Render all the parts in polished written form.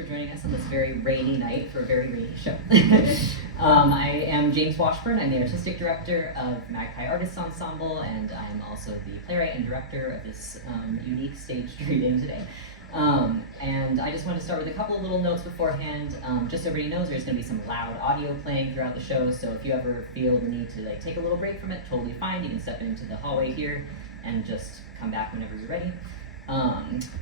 for joining us on this very rainy night for a very rainy show. I am James Washburn. I'm the artistic director of Magpie Artists Ensemble, and I'm also the playwright and director of this unique staged reading today. And I just want to start with a couple of little notes beforehand. Just so everybody knows, there's going to be some loud audio playing throughout the show, so if you ever feel the need to take a little break from it, totally fine. You can step into the hallway here and just come back whenever you're ready.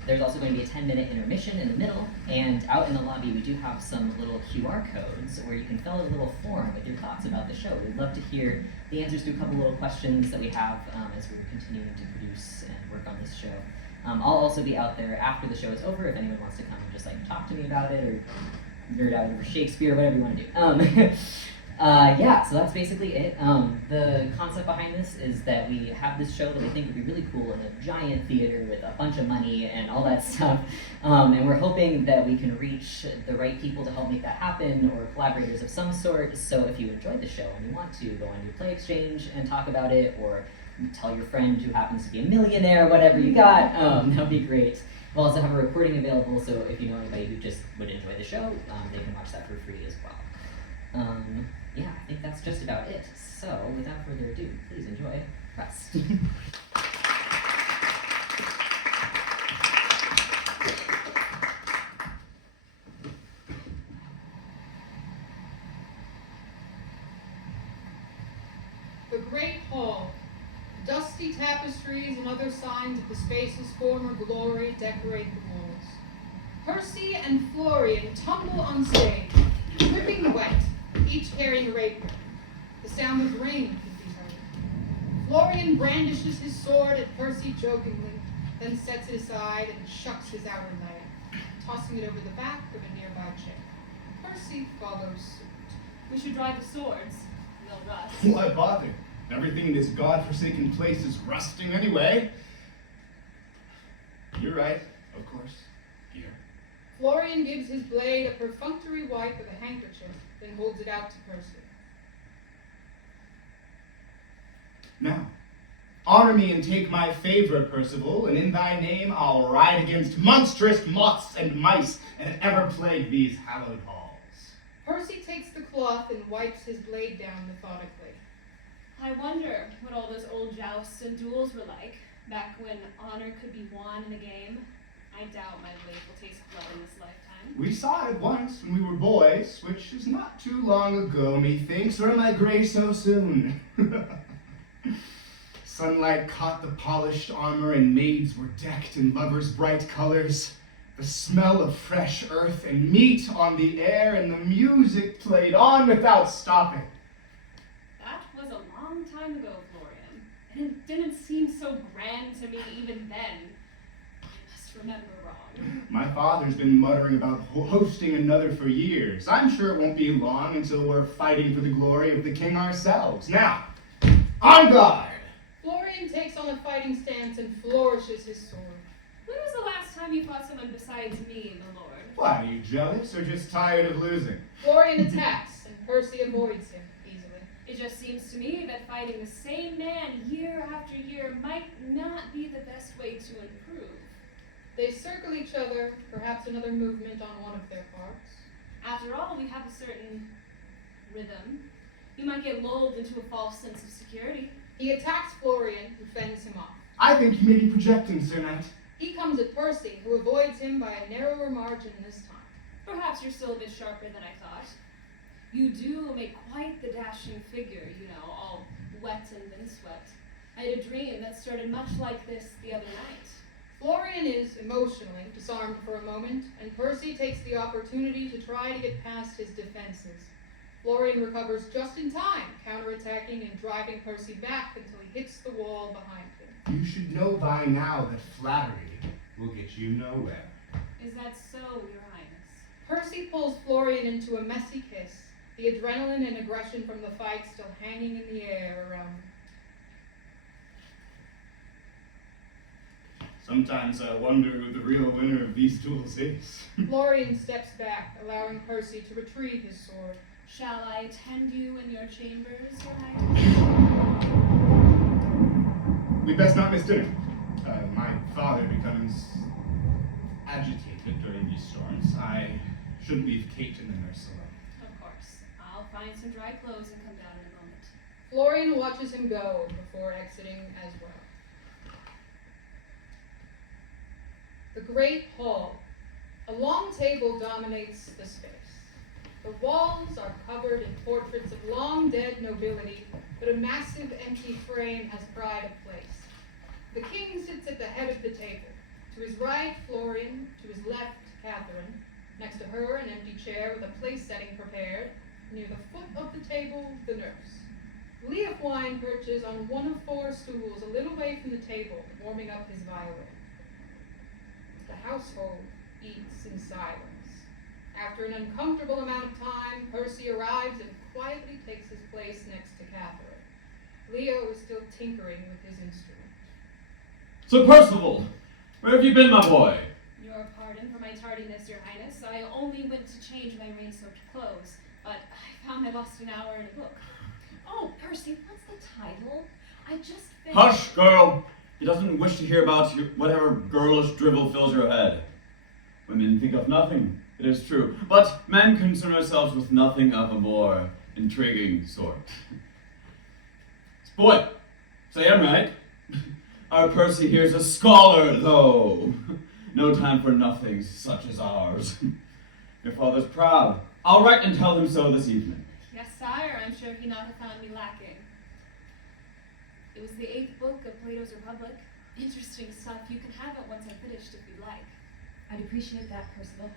There's also going to be a 10-minute intermission in the middle, and out in the lobby we do have some little QR codes where you can fill out a little form with your thoughts about the show. We'd love to hear the answers to a couple little questions that we have as we're continuing to produce and work on this show. I'll also be out there after the show is over if anyone wants to come and just talk to me about it or nerd out over Shakespeare, whatever you want to do. Yeah, so that's basically it. The concept behind this is that we have this show that we think would be really cool in a giant theater with a bunch of money and all that stuff. And we're hoping that we can reach the right people to help make that happen, or collaborators of some sort. So if you enjoyed the show and you want to go on your play exchange and talk about it, or tell your friend who happens to be a millionaire, whatever you got, that would be great. We'll also have a recording available, so if you know anybody who just would enjoy the show, they can watch that for free as well. Yeah, I think that's just about it. So, without further ado, please enjoy Rust. The great hall. Dusty tapestries and other signs of the space's former glory decorate the walls. Percy and Florian tumble on stage, dripping wet, each carrying a rapier. The sound of rain could be heard. Florian brandishes his sword at Percy jokingly, then sets it aside and shucks his outer leg, tossing it over the back of a nearby chair. Percy follows suit. We should dry the swords. They'll rust. Why bother? Everything in this god-forsaken place is rusting anyway. You're right, of course. Here. Florian gives his blade a perfunctory wipe with a handkerchief, then holds it out to Percy. Now, honor me and take my favor, Percival, and in thy name I'll ride against monstrous moths and mice and ever plague these hallowed halls. Percy takes the cloth and wipes his blade down methodically. I wonder what all those old jousts and duels were like, back when honor could be won in a game. I doubt my blade will taste blood in this lifetime. We saw it once when we were boys, which is not too long ago, methinks, or am I gray so soon? Sunlight caught the polished armor, and maids were decked in lovers' bright colors. The smell of fresh earth and meat on the air, and the music played on without stopping. That was a long time ago, Florian, and it didn't seem so grand to me even then. I must remember wrong. My father's been muttering about hosting another for years. I'm sure it won't be long until we're fighting for the glory of the king ourselves. Now, on guard! Florian takes on a fighting stance and flourishes his sword. When was the last time you fought someone besides me, my lord? What, are you jealous or just tired of losing? Florian attacks, and Percy avoids him easily. It just seems to me that fighting the same man year after year might not be the best way to improve. They circle each other, perhaps another movement on one of their parts. After all, we have a certain rhythm. You might get lulled into a false sense of security. He attacks Florian, who fends him off. I think you may be projecting, Sir Knight. He comes at Percy, who avoids him by a narrower margin this time. Perhaps you're still a bit sharper than I thought. You do make quite the dashing figure, all wet and windswept. I had a dream that started much like this the other night. Florian is emotionally disarmed for a moment, and Percy takes the opportunity to try to get past his defenses. Florian recovers just in time, counterattacking and driving Percy back until he hits the wall behind him. You should know by now that flattery will get you nowhere. Is that so, Your Highness? Percy pulls Florian into a messy kiss, the adrenaline and aggression from the fight still hanging in the air around them. Sometimes I wonder who the real winner of these duels is. Florian steps back, allowing Percy to retrieve his sword. Shall I attend you in your chambers, Your Highness? We'd best not miss dinner. My father becomes agitated during these storms. I shouldn't leave Kate and the nurse alone. Of course. I'll find some dry clothes and come down in a moment. Florian watches him go before exiting as well. The Great Hall. A long table dominates the space. The walls are covered in portraits of long-dead nobility, but a massive empty frame has pride of place. The king sits at the head of the table. To his right, Florian. To his left, Catherine. Next to her, an empty chair with a place setting prepared. Near the foot of the table, the nurse. Leofwine perches on one of 4 stools a little way from the table, warming up his violin. The household eats in silence. After an uncomfortable amount of time, Percy arrives and quietly takes his place next to Catherine. Leo is still tinkering with his instrument. Sir Percival, where have you been, my boy? Your pardon for my tardiness, Your Highness. I only went to change my rain-soaked clothes, but I found I lost an hour in a book. Oh, Percy, what's the title? I just finished... Hush, girl! He doesn't wish to hear about whatever girlish drivel fills your head. Women think of nothing, it is true, but men concern ourselves with nothing of a more intriguing sort. Boy, say I'm right. Our Percy here's a scholar, though. No time for nothings such as ours. Your father's proud. I'll write and tell him so this evening. Yes, sire, I'm sure he not have found me lacking. It was the 8th book of Plato's Republic. Interesting stuff. You can have it once I'm finished if you'd like. I'd appreciate that, Percival.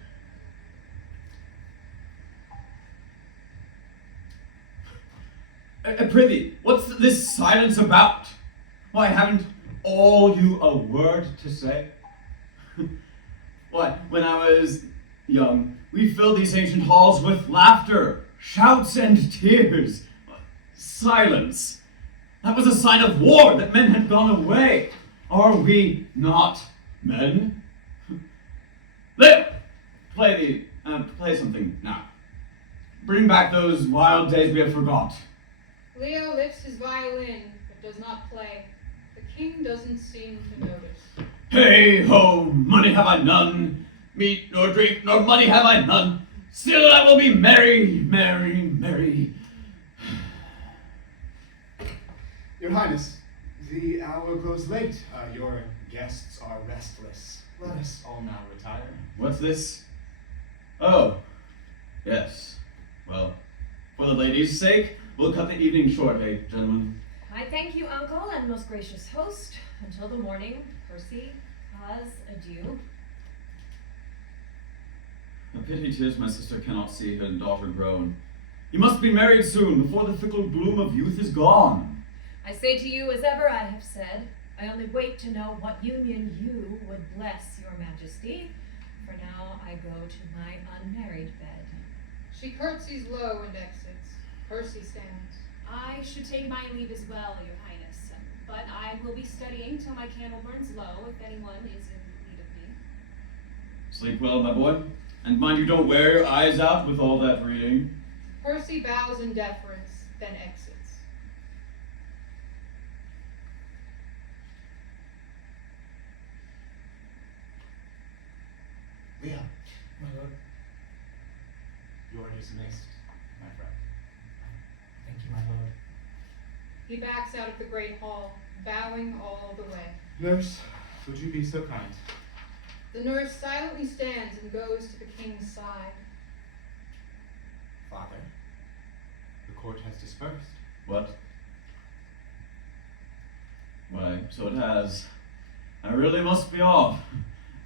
Prithee, what's this silence about? Why, haven't all you a word to say? Why, when I was young, we filled these ancient halls with laughter, shouts, and tears. Silence. That was a sign of war, that men had gone away. Are we not men? Leo, play something now. Bring back those wild days we have forgot. Leo lifts his violin, but does not play. The king doesn't seem to notice. Hey ho, money have I none, meat nor drink nor money have I none. Still I will be merry, merry, merry. Your Highness, the hour grows late. Your guests are restless. Let us all now retire. What's this? Oh, yes. Well, for the ladies' sake, we'll cut the evening short, eh, gentlemen? I thank you, uncle and most gracious host. Until the morning, Percy, cause adieu. A pity 'tis my sister cannot see her daughter grown. You must be married soon, before the fickle bloom of youth is gone. I say to you, as ever I have said, I only wait to know what union you would bless, your majesty. For now I go to my unmarried bed. She curtsies low and exits. Percy stands. I should take my leave as well, Your Highness, but I will be studying till my candle burns low if anyone is in need of me. Sleep well, my boy, and mind you don't wear your eyes out with all that reading. Percy bows in deference, then exits. Leo, my lord. You're dismissed, my friend. Thank you, my lord. He backs out of the great hall, bowing all the way. Nurse, would you be so kind? The nurse silently stands and goes to the king's side. Father, the court has dispersed. What? Why, so it has. I really must be off.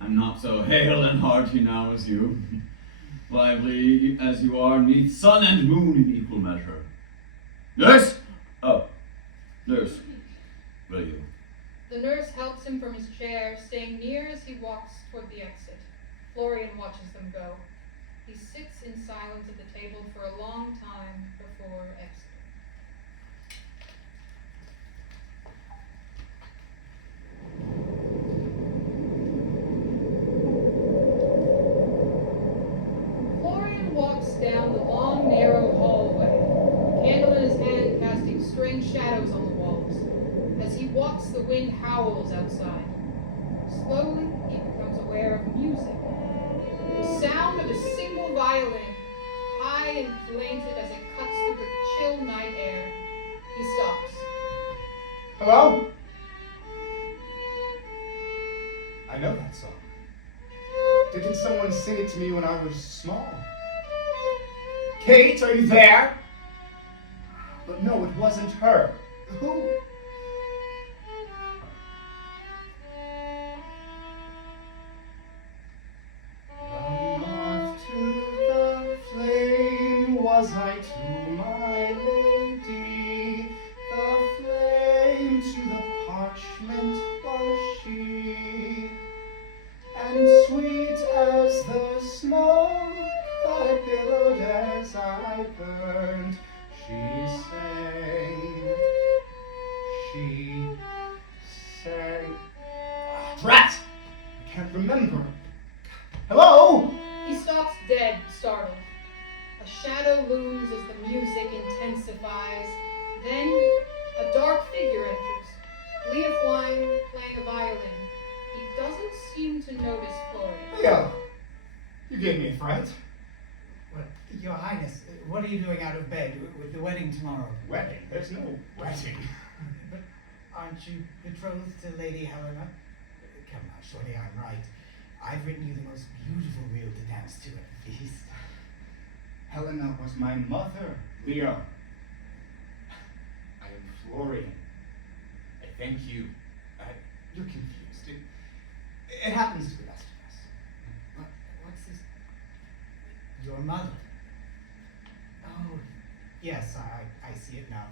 I'm not so hale and hearty now as you. Lively as you are neath sun and moon in equal measure. Nurse! Oh, nurse, will you? The nurse helps him from his chair, staying near as he walks toward the exit. Florian watches them go. He sits in silence at the table for a long time before exiting. Florian walks down the long, narrow hallway, candle in his hand casting strange shadows on the walls. As he walks, the wind howls outside. Slowly, he becomes aware of music. The sound of a single violin, high and plaintive as it cuts through the chill night air. He stops. Hello? I know that song. Didn't someone sing it to me when I was small? Kate, are you there? But no, it wasn't her. Who? From north to the flame was I to my lady. The flame to the parchment was she. And sweet as the smoke that billowed as I burned, she sang. Drat! I can't remember. Hello? He stops dead, startled. A shadow looms as the music intensifies. Then a dark figure enters. Leofwine playing a violin. He doesn't seem to notice Florian. Leo, you gave me a fright. Well, Your Highness, what are you doing out of bed with the wedding tomorrow? Wedding? There's no wedding. But aren't you betrothed to Lady Helena? Come now, surely I'm right. I've written you the most beautiful reel to dance to at the feast. Helena was my mother, Leo. I am Florian. I thank you. You're confused. It happens to the best of us. What's this? Your mother? Oh, yes, I see it now.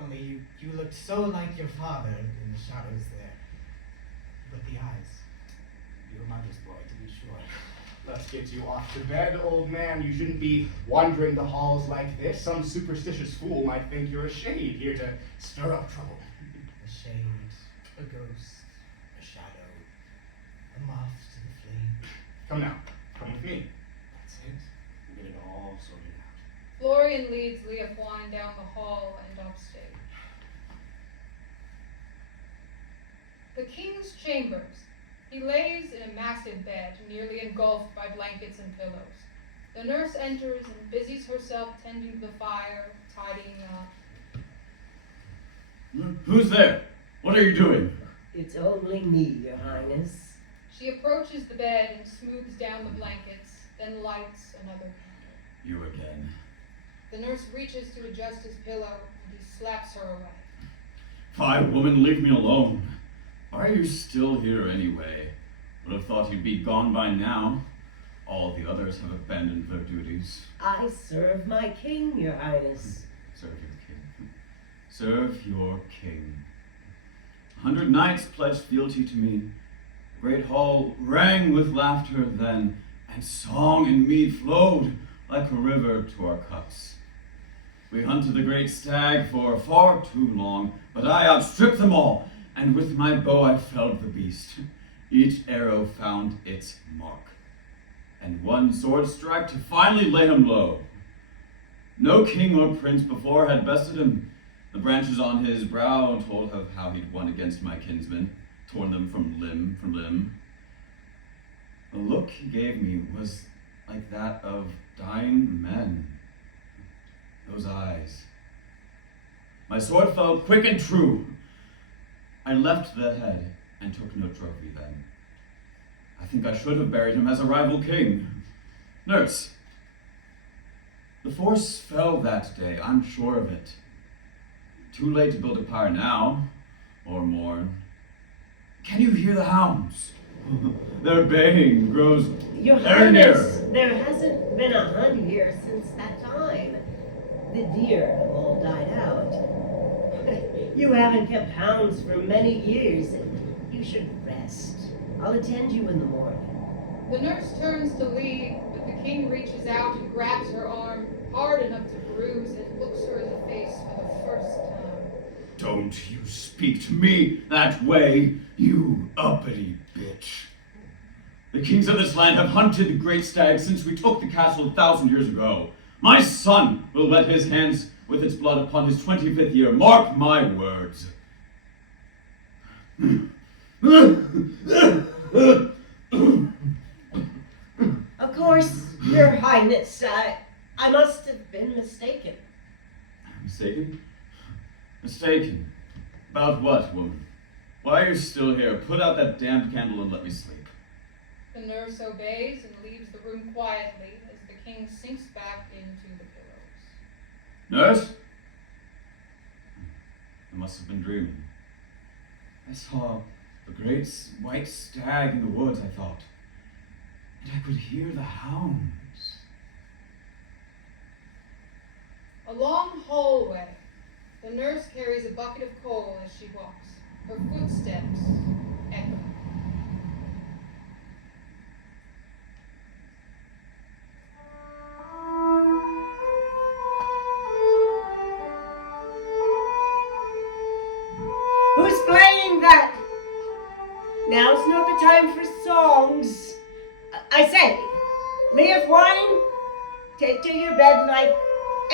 Only you looked so like your father in the shadows there. But the eyes. Your mother's boy, to be sure. Let's get you off to bed, old man. You shouldn't be wandering the halls like this. Some superstitious fool might think you're a shade here to stir up trouble. A shade, a ghost, a shadow, a moth to the flame. Come now. Come with me. That's it. We'll get it all sorted out. Florian leads Leofwine down the hall and upstage. The king's chambers. He lays in a massive bed, nearly engulfed by blankets and pillows. The nurse enters and busies herself tending to the fire, tidying up. Who's there? What are you doing? It's only me, Your Highness. She approaches the bed and smooths down the blankets, then lights another candle. You again. The nurse reaches to adjust his pillow, and he slaps her away. Fie, woman, leave me alone. Why are you still here anyway? Would have thought you'd be gone by now. All the others have abandoned their duties. I serve my king, Your Highness. Serve your king. Serve your king. 100 knights pledged fealty to me. The great hall rang with laughter then, and song and mead flowed like a river to our cups. We hunted the great stag for far too long, but I outstripped them all, and with my bow I felled the beast. Each arrow found its mark, and one sword strike to finally lay him low. No king or prince before had bested him. The branches on his brow told of how he'd won against my kinsmen, torn them from limb. The look he gave me was like that of dying men. Those eyes. My sword fell quick and true. I left the head and took no trophy then. I think I should have buried him as a rival king. Nurse, the force fell that day, I'm sure of it. Too late to build a pyre now, or mourn. Can you hear the hounds? Their baying grows Your ever Highness, nearer. there hasn't been a hunt here since that time. The deer have all died out. You haven't kept hounds for many years. You should rest. I'll attend you in the morning. The nurse turns to leave, but the king reaches out and grabs her arm, hard enough to bruise, and looks her in the face for the first time. Don't you speak to me that way, you uppity bitch. The kings of this land have hunted the great stag since we took the castle 1,000 years ago. My son will wet his hands with its blood upon his 25th year. Mark my words. Of course, Your Highness, I must have been mistaken. Mistaken? Mistaken? About what, woman? Why are you still here? Put out that damned candle and let me sleep. The nurse obeys and leaves the room quietly as the king sinks back into the pillows. Nurse? I must have been dreaming. I saw a great white stag in the woods, I thought. And I could hear the hounds. A long hallway. The nurse carries a bucket of coal as she walks. Her footsteps echo. Who's playing that? Now's not the time for songs. I say, Leah Wine, take to your bed like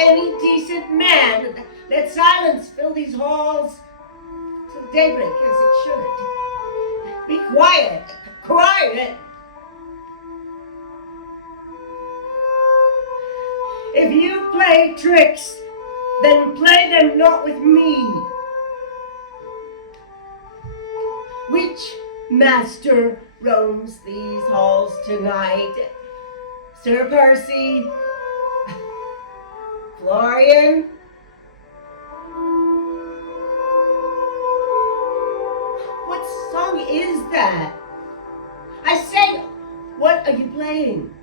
any decent man. Let silence fill these halls till daybreak as it should. Be quiet, quiet. If you play tricks, then play them not with me. Which master roams these halls tonight? Sir Percy? Florian? What song is that? I say, what are you playing?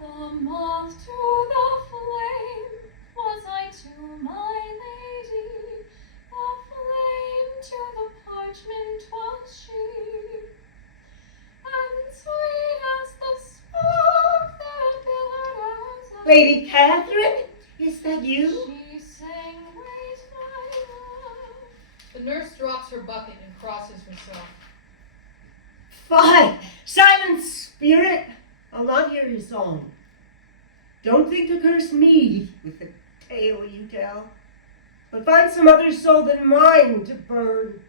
The moth to the flame was I to my lady, the flame to the parchment was she, and sweet as the smoke that billowed as Lady Catherine? Is that you? she sang, "Wait, my love." The nurse drops her bucket and crosses herself. Fie! Silence, spirit! I'll not hear your song. Don't think to curse me with the tale you tell, but find some other soul than mine to burn.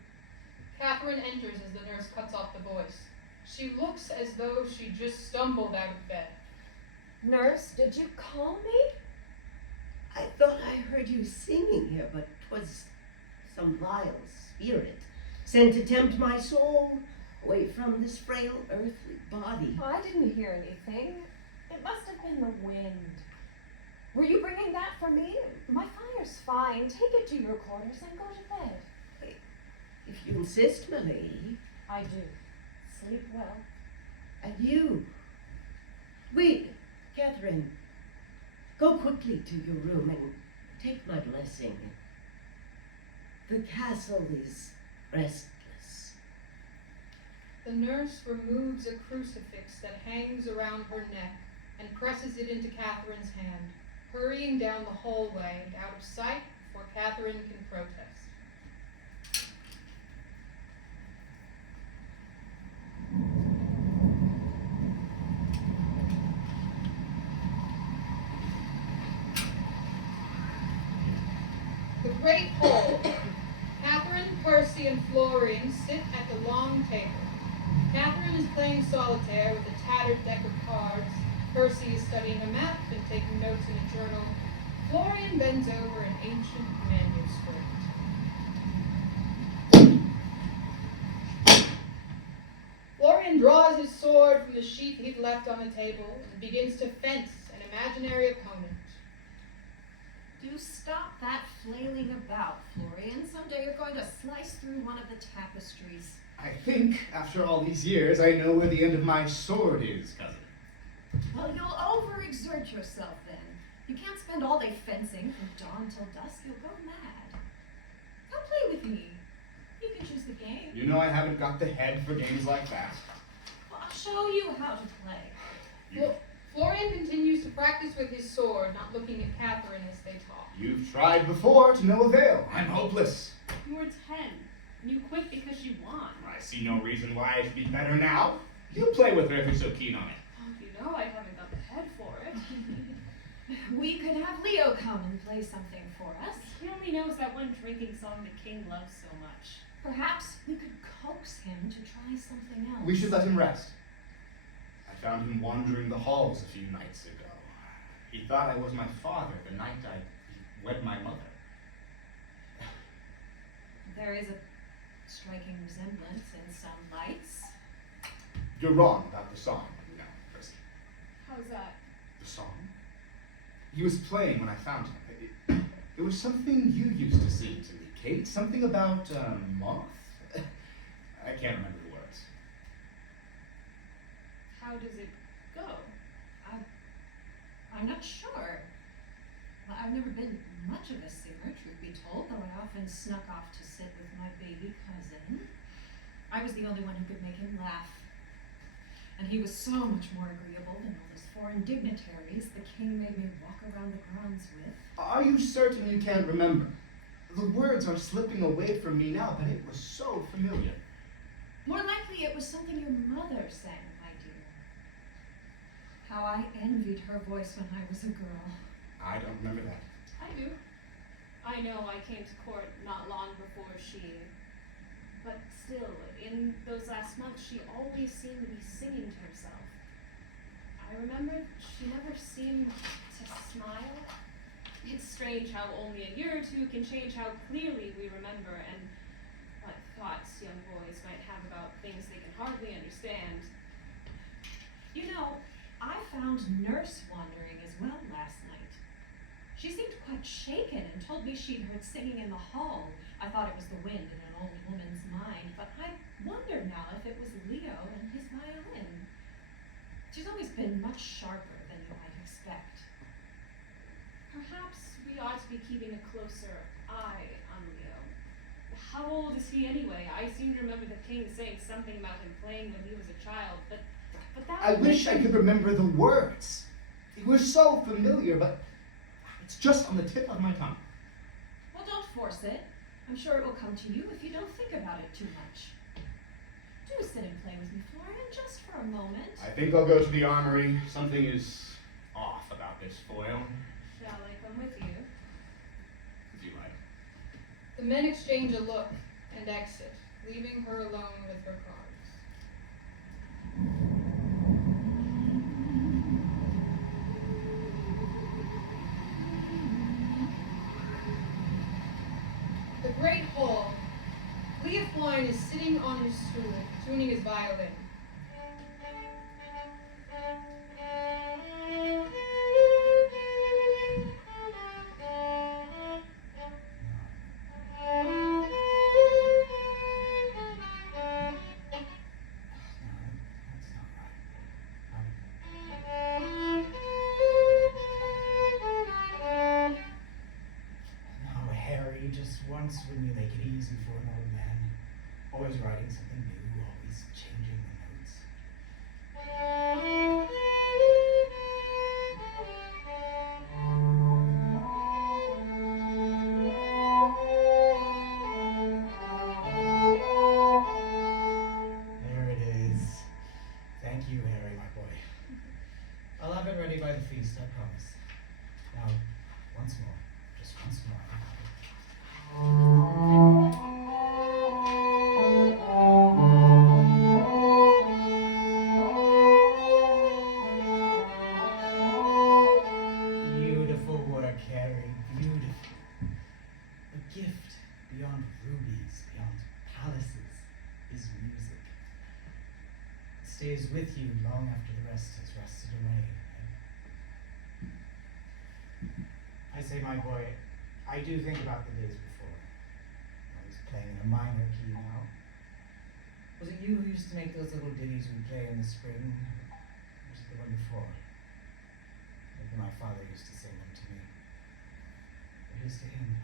Catherine enters as the nurse cuts off the voice. She looks as though she just stumbled out of bed. Nurse, did you call me? I thought I heard you singing here, but 'twas some vile spirit sent to tempt my soul away from this frail earthly body. I didn't hear anything. It must have been the wind. Were you bringing that for me? My fire's fine. Take it to your quarters and go to bed. If you insist, my lady. I do. Sleep well. And you? Wait, Catherine. Go quickly to your room and take my blessing. The castle is restless. The nurse removes a crucifix that hangs around her neck and presses it into Catherine's hand, hurrying down the hallway and out of sight before Catherine can protest. The great hall. Catherine, Percy, and Florian sit at the long table. Catherine is playing solitaire with a tattered deck of cards. Percy is studying a map and taking notes in a journal. Florian bends over an ancient manuscript. Florian draws his sword from the sheath he'd left on the table and begins to fence an imaginary opponent. Do stop that flailing about, Florian. Someday you're going to slice through one of the tapestries. I think, after all these years, I know where the end of my sword is, cousin. Well, you'll overexert yourself then. You can't spend all day fencing from dawn till dusk. You'll go mad. Come play with me. You can choose the game. You know I haven't got the head for games like that. Well, I'll show you how to play. Well, Florian continues to practice with his sword, not looking at Catherine as they talk. You've tried before to no avail. I'm hopeless. You were 10, and you quit because you won. I see no reason why I should be better now. You play with her if you're so keen on it. Oh, you know I haven't got the head for it. We could have Leo come and play something for us. He only knows that one drinking song the king loves so much. Perhaps we could coax him to try something else. We should let him rest. At found him wandering the halls a few nights ago. He thought I was my father the night I wed my mother. There is a striking resemblance in some lights. You're wrong about the song, you know, Percy. How's that? The song? He was playing when I found him. It was something you used to sing to me, Kate. Something about, moth? I can't remember the words. How does it go? I'm not sure. Well, I've never been much of a singer, truth be told, though I often snuck off to sit with my baby cousin. I was the only one who could make him laugh. And he was so much more agreeable than all those foreign dignitaries the king made me walk around the grounds with. Are you certain you can't remember? The words are slipping away from me now, but it was so familiar. More likely it was something your mother sang, my dear. How I envied her voice when I was a girl. I don't remember that. I do. I know I came to court not long before she... But still, in those last months, she always seemed to be singing to herself. I remember she never seemed to smile. It's strange how only a year or two can change how clearly we remember and what thoughts young boys might have about things they can hardly understand. You know, I found Nurse wandering as well last night. She seemed quite shaken and told me she'd heard singing in the hall. I thought it was the wind in an old woman's mind, but I wonder now if it was Leo and his violin. She's always been much sharper than you might expect. Perhaps we ought to be keeping a closer eye on Leo. How old is he anyway? I seem to remember the king saying something about him playing when he was a child, but that... I wish I could remember the words. They were so familiar, but it's just on the tip of my tongue. Well, don't force it. I'm sure it will come to you if you don't think about it too much. Do sit and play with me, Florian, just for a moment. I think I'll go to the armory. Something is off about this foil. Shall I come with you? If you like. The men exchange a look and exit, leaving her alone with her cards. The great hall. Leofwine is sitting on his stool, tuning his violin. Once wouldn't you make it easy for an old man? Always writing something new, always changing the notes. There it is. Thank you, Harry, my boy. I'll have it ready by the feast, I promise. Now, once more. Just once more. Beautiful work, Harry. Beautiful. A gift beyond rubies, beyond palaces, is music. It stays with you long after the rest has rested away. I say, my boy, I do think about the days before. I was playing in a minor key now. Was it you who used to make those little ditties we play in the spring? Or was it the one before? Maybe my father used to sing them to me. But here's to him.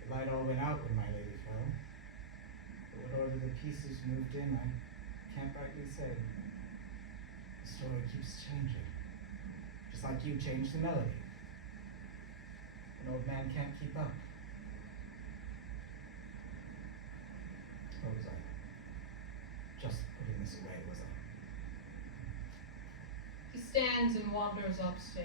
The light all went out when my lady fell. But what order the pieces moved in, I can't rightly say. The story keeps changing. Just like you changed the melody. An old man can't keep up. Or was I just putting this away, was I? He stands and wanders upstage.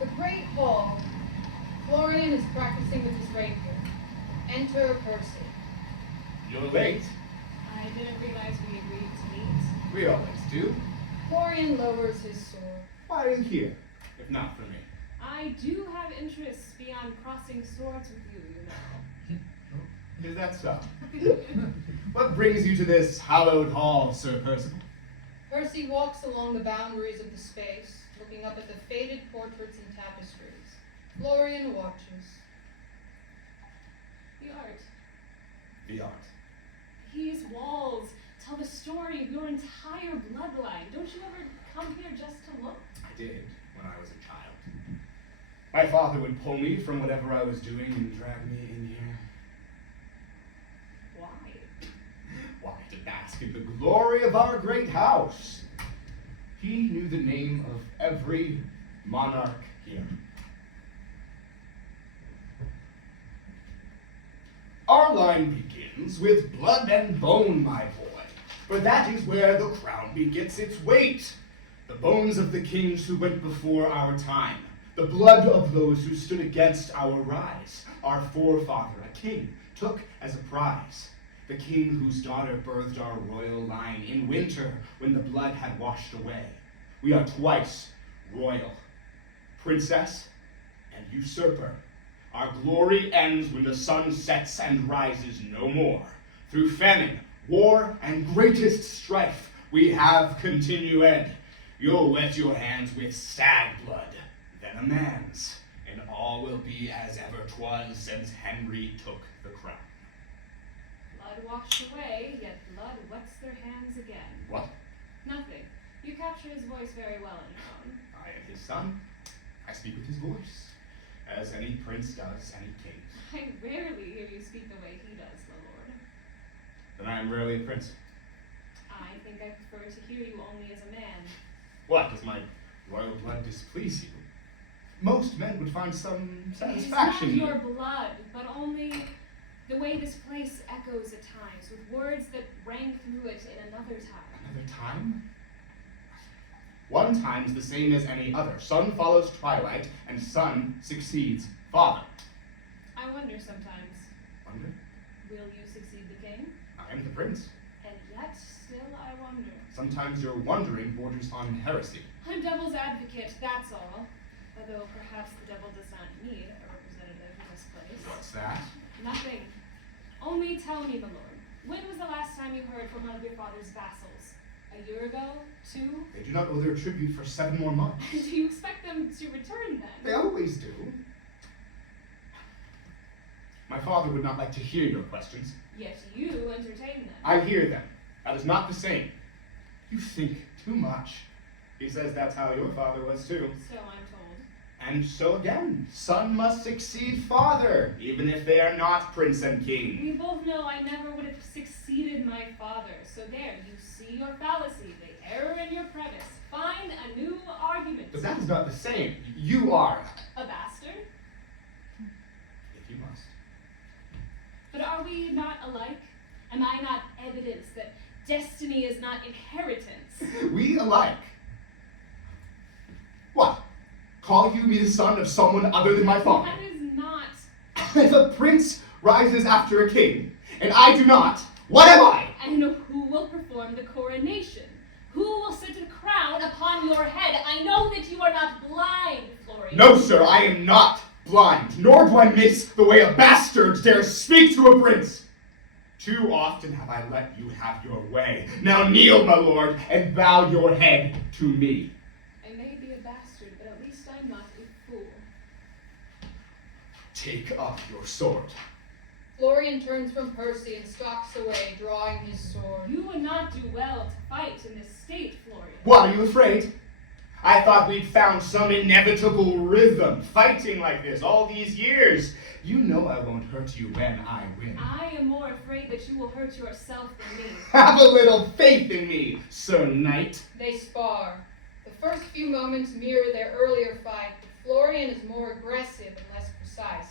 The great hall. Florian is practicing with his rapier. Enter Percy. You're late. I didn't realize we agreed to meet. We always do. Florian lowers his sword. Why are you here, if not for me? I do have interests beyond crossing swords with you, you know. Is that so? What brings you to this hallowed hall, Sir Percival? Percy walks along the boundaries of the space, looking up at the faded portraits and tapestries. Florian watches. The art. The art. These walls tell the story of your entire bloodline. Don't you ever come here just to look? I did when I was a child. My father would pull me from whatever I was doing and drag me in here. Why? Why, to bask in the glory of our great house. He knew the name of every monarch here. Our line begins with blood and bone, my boy, for that is where the crown begets its weight. The bones of the kings who went before our time, the blood of those who stood against our rise. Our forefather, a king, took as a prize. The king whose daughter birthed our royal line in winter when the blood had washed away. We are twice royal, princess and usurper. Our glory ends when the sun sets and rises no more. Through famine, war, and greatest strife, we have continued. You'll wet your hands with stag blood, then a man's, and all will be as ever 'twas since Henry took the crown. Blood washed away, yet blood wets their hands again. What? Nothing. You capture his voice very well in your own. I am his son. I speak with his voice, as any prince does, any king. I rarely hear you speak the way he does, my lord. Then I am rarely a prince. I think I prefer to hear you only as a man. What, does my royal blood displease you? Most men would find some satisfaction. It's not your blood, but only the way this place echoes at times, with words that rang through it in another time. Another time? One time is the same as any other. Sun follows twilight, and sun succeeds father. I wonder sometimes, Wonder? will you succeed the king? I am the prince. And yet, still I wonder. Sometimes your wondering borders on heresy. I'm devil's advocate, that's all. Although perhaps the devil does not need a representative in this place. What's that? Nothing. Only tell me, my lord, when was the last time you heard from one of your father's vassals? A year ago? 2? They do not owe their tribute for 7 more months. Do you expect them to return then? They always do. My father would not like to hear your questions. Yet you entertain them. I hear them. That is not the same. You think too much. He says that's how your father was too. So I'm told. And so again, son must succeed father, even if they are not prince and king. We both know I never would have succeeded my father. So there, you see your fallacy, the error in your premise. Find a new argument. But that is not the same. You are, A bastard? if you must. But are we not alike? Am I not evidence that destiny is not inheritance? We alike. What? Call you me the son of someone other than my father? That is not. If a prince rises after a king, and I do not, what am I? And who will perform the coronation? Who will sit a crown upon your head? I know that you are not blind, Florian. No, sir, I am not blind, nor do I miss the way a bastard dares speak to a prince. Too often have I let you have your way. Now kneel, my lord, and bow your head to me. I may be a bastard, but at least I'm not a fool. Take up your sword. Florian turns from Percy and stalks away, drawing his sword. You would not do well to fight in this state, Florian. What, are you afraid? I thought we'd found some inevitable rhythm, fighting like this all these years. You know I won't hurt you when I win. I am more afraid that you will hurt yourself than me. Have a little faith in me, Sir Knight. They spar. The first few moments mirror their earlier fight, but Florian is more aggressive and less precise.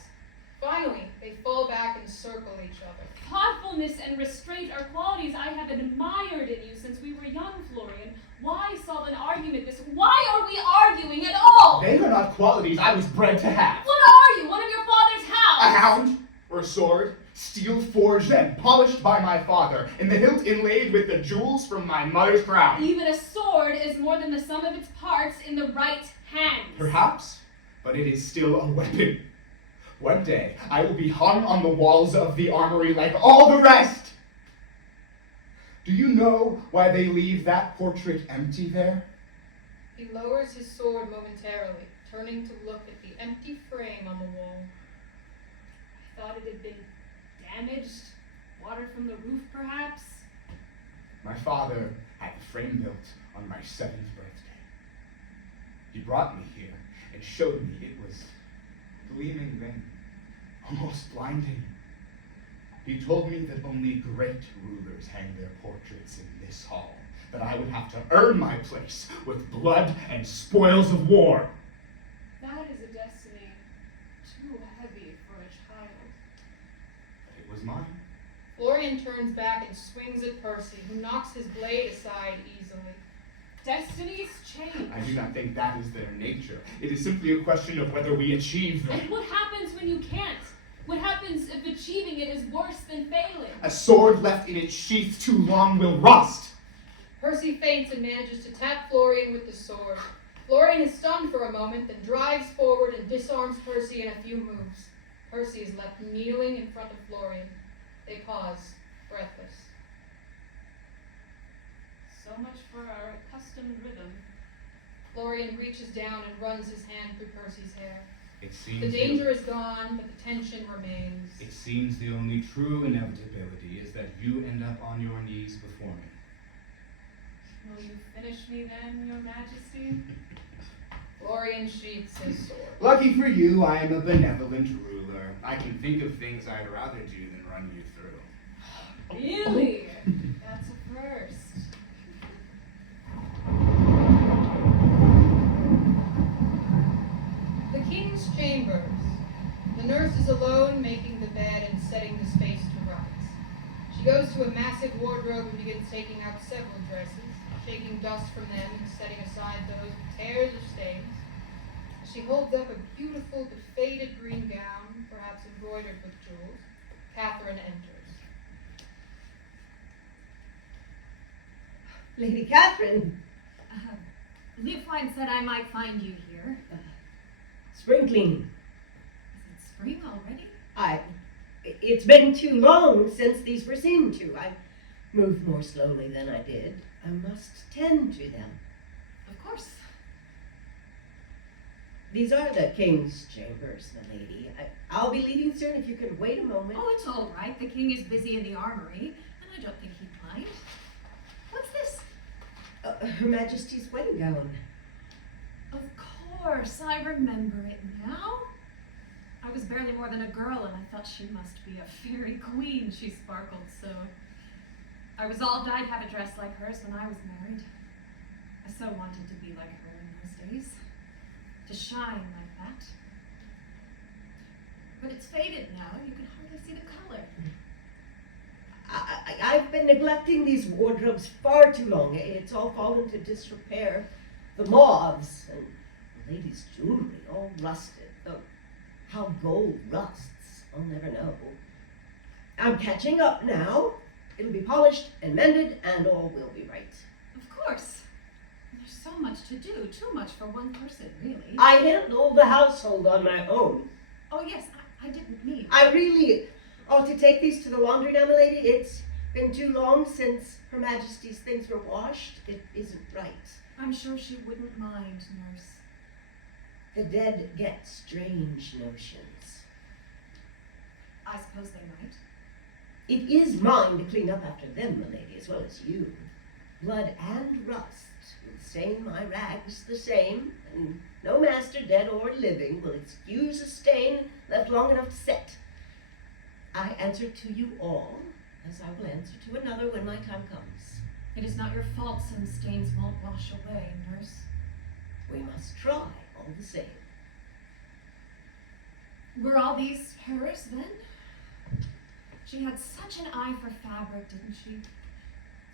Finally, they fall back and circle each other. Thoughtfulness and restraint are qualities I have admired in you since we were young, Florian. Why solve an argument this? Why are we arguing at all? They are not qualities I was bred to have. What are you? One of your father's hounds? A hound or a sword? steel forged and polished by my father, and the hilt inlaid with the jewels from my mother's crown. Even a sword is more than the sum of its parts in the right hands. Perhaps, but it is still a weapon. One day, I will be hung on the walls of the armory like all the rest. Do you know why they leave that portrait empty there? He lowers his sword momentarily, turning to look at the empty frame on the wall. I thought it had been damaged, water from the roof perhaps. My father had the frame built on my 7th birthday. He brought me here and showed me it was gleaming then, almost blinding. He told me that only great rulers hang their portraits in this hall, that I would have to earn my place with blood and spoils of war. That is a destiny too heavy for a child. But it was mine. Florian turns back and swings at Percy, who knocks his blade aside easily. Destinies change. I do not think that is their nature. It is simply a question of whether we achieve them. And what happens when you can't? What happens if achieving it is worse than failing? A sword left in its sheath too long will rust. Percy feints and manages to tap Florian with the sword. Florian is stunned for a moment, then drives forward and disarms Percy in a few moves. Percy is left kneeling in front of Florian. They pause, breathless. So much for our accustomed rhythm. Florian reaches down and runs his hand through Percy's hair. It seems The danger is gone, but the tension remains. It seems the only true inevitability is that you end up on your knees before me. Will you finish me then, your majesty? Florian sheaths his sword. Lucky for you, I am a benevolent ruler. I can think of things I'd rather do than run you through. Really? That's a first. The king's chambers. The nurse is alone, making the bed and setting the space to rights. She goes to a massive wardrobe and begins taking out several dresses, shaking dust from them and setting aside those with tears or stains. As she holds up a beautiful but faded green gown, perhaps embroidered with jewels, Catherine enters. Lady Catherine, Leafwine said I might find you here. spring cleaning. Is it spring already? It's been too long since these were seen to. I moved more slowly than I did. I must tend to them. Of course. These are the king's chambers, my lady. I'll be leaving soon if you could wait a moment. Oh, it's all right. The king is busy in the armory, and I don't think he'd mind. What's this? Her Majesty's wedding gown. Of course, I remember it now. I was barely more than a girl, and I thought she must be a fairy queen. She sparkled so. I resolved I'd have a dress like hers when I was married. I so wanted to be like her in those days. To shine like that. But it's faded now. You can hardly see the color. I've been neglecting these wardrobes far too long. It's all fallen to disrepair. The moths and the lady's jewelry all rusted. Though how gold rusts, I'll never know. I'm catching up now. It'll be polished and mended, and all will be right. Of course. There's so much to do. Too much for one person, really. I handle the household on my own. Oh, yes, I didn't mean. I really ought to take these to the laundry now, my lady. It's been too long since Her Majesty's things were washed. It isn't right. I'm sure she wouldn't mind, nurse. The dead get strange notions. I suppose they might. It is mine to clean up after them, my lady, as well as you. Blood and rust will stain my rags the same, and no master, dead or living, will excuse a stain left long enough to set. I answer to you all, as I will answer to another when my time comes. It is not your fault some stains won't wash away, nurse. We must try, all the same. Were all these hers, then? She had such an eye for fabric, didn't she?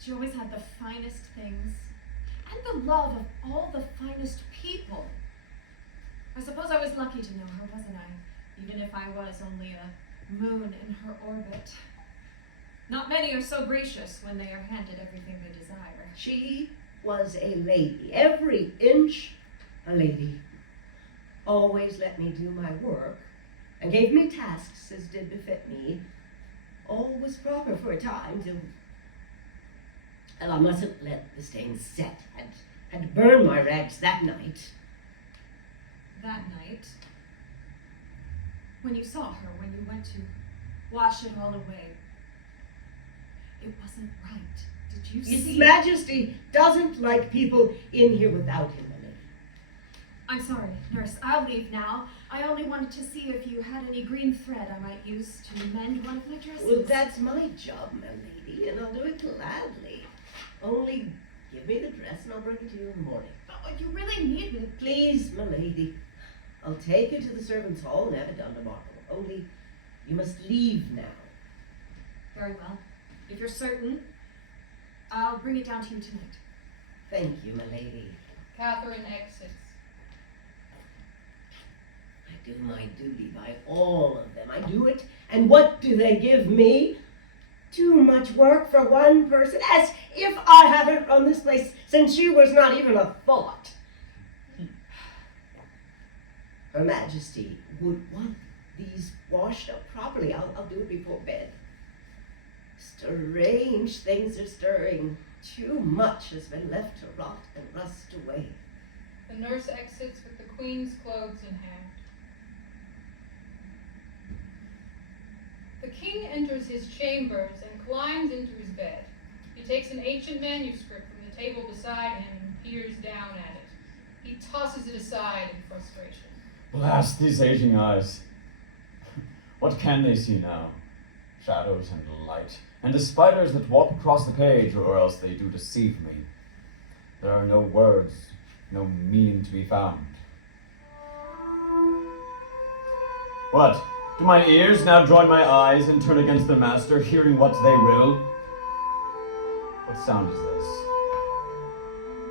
She always had the finest things. And the love of all the finest people. I suppose I was lucky to know her, wasn't I? Even if I was only a moon in her orbit. Not many are so gracious when they are handed everything they desire. She was a lady, every inch a lady. Always let me do my work, and gave me tasks as did befit me. All was proper for a time till... Well, I mustn't let the stain set. Had to burn my rags that night. That night, when you saw her, when you went to wash it all away, it wasn't right. Did you His see? Majesty doesn't like people in here without him, my lady. I'm sorry, nurse. I'll leave now. I only wanted to see if you had any green thread I might use to mend one of my dresses. Well, that's my job, my lady, and I'll do it gladly. Only give me the dress and I'll bring it to you in the morning. But you really needn't. Please, my lady. I'll take it to the servants' hall and have it done tomorrow. Only, you must leave now. Very well. If you're certain, I'll bring it down to you tonight. Thank you, my lady. Catherine exits. I do my duty by all of them. I do it, and what do they give me? Too much work for one person, as if I haven't run this place since she was not even a thought. Her Majesty would want these washed up properly. I'll do it before bed. Strange things are stirring. Too much has been left to rot and rust away. The nurse exits with the queen's clothes in hand. The king enters his chambers and climbs into his bed. He takes an ancient manuscript from the table beside him and peers down at it. He tosses it aside in frustration. Blast these aging eyes. What can they see now? Shadows and light, and the spiders that walk across the page, or else they do deceive me. There are no words, no meaning to be found. What? Do my ears now join my eyes and turn against their master, hearing what they will? What sound is this?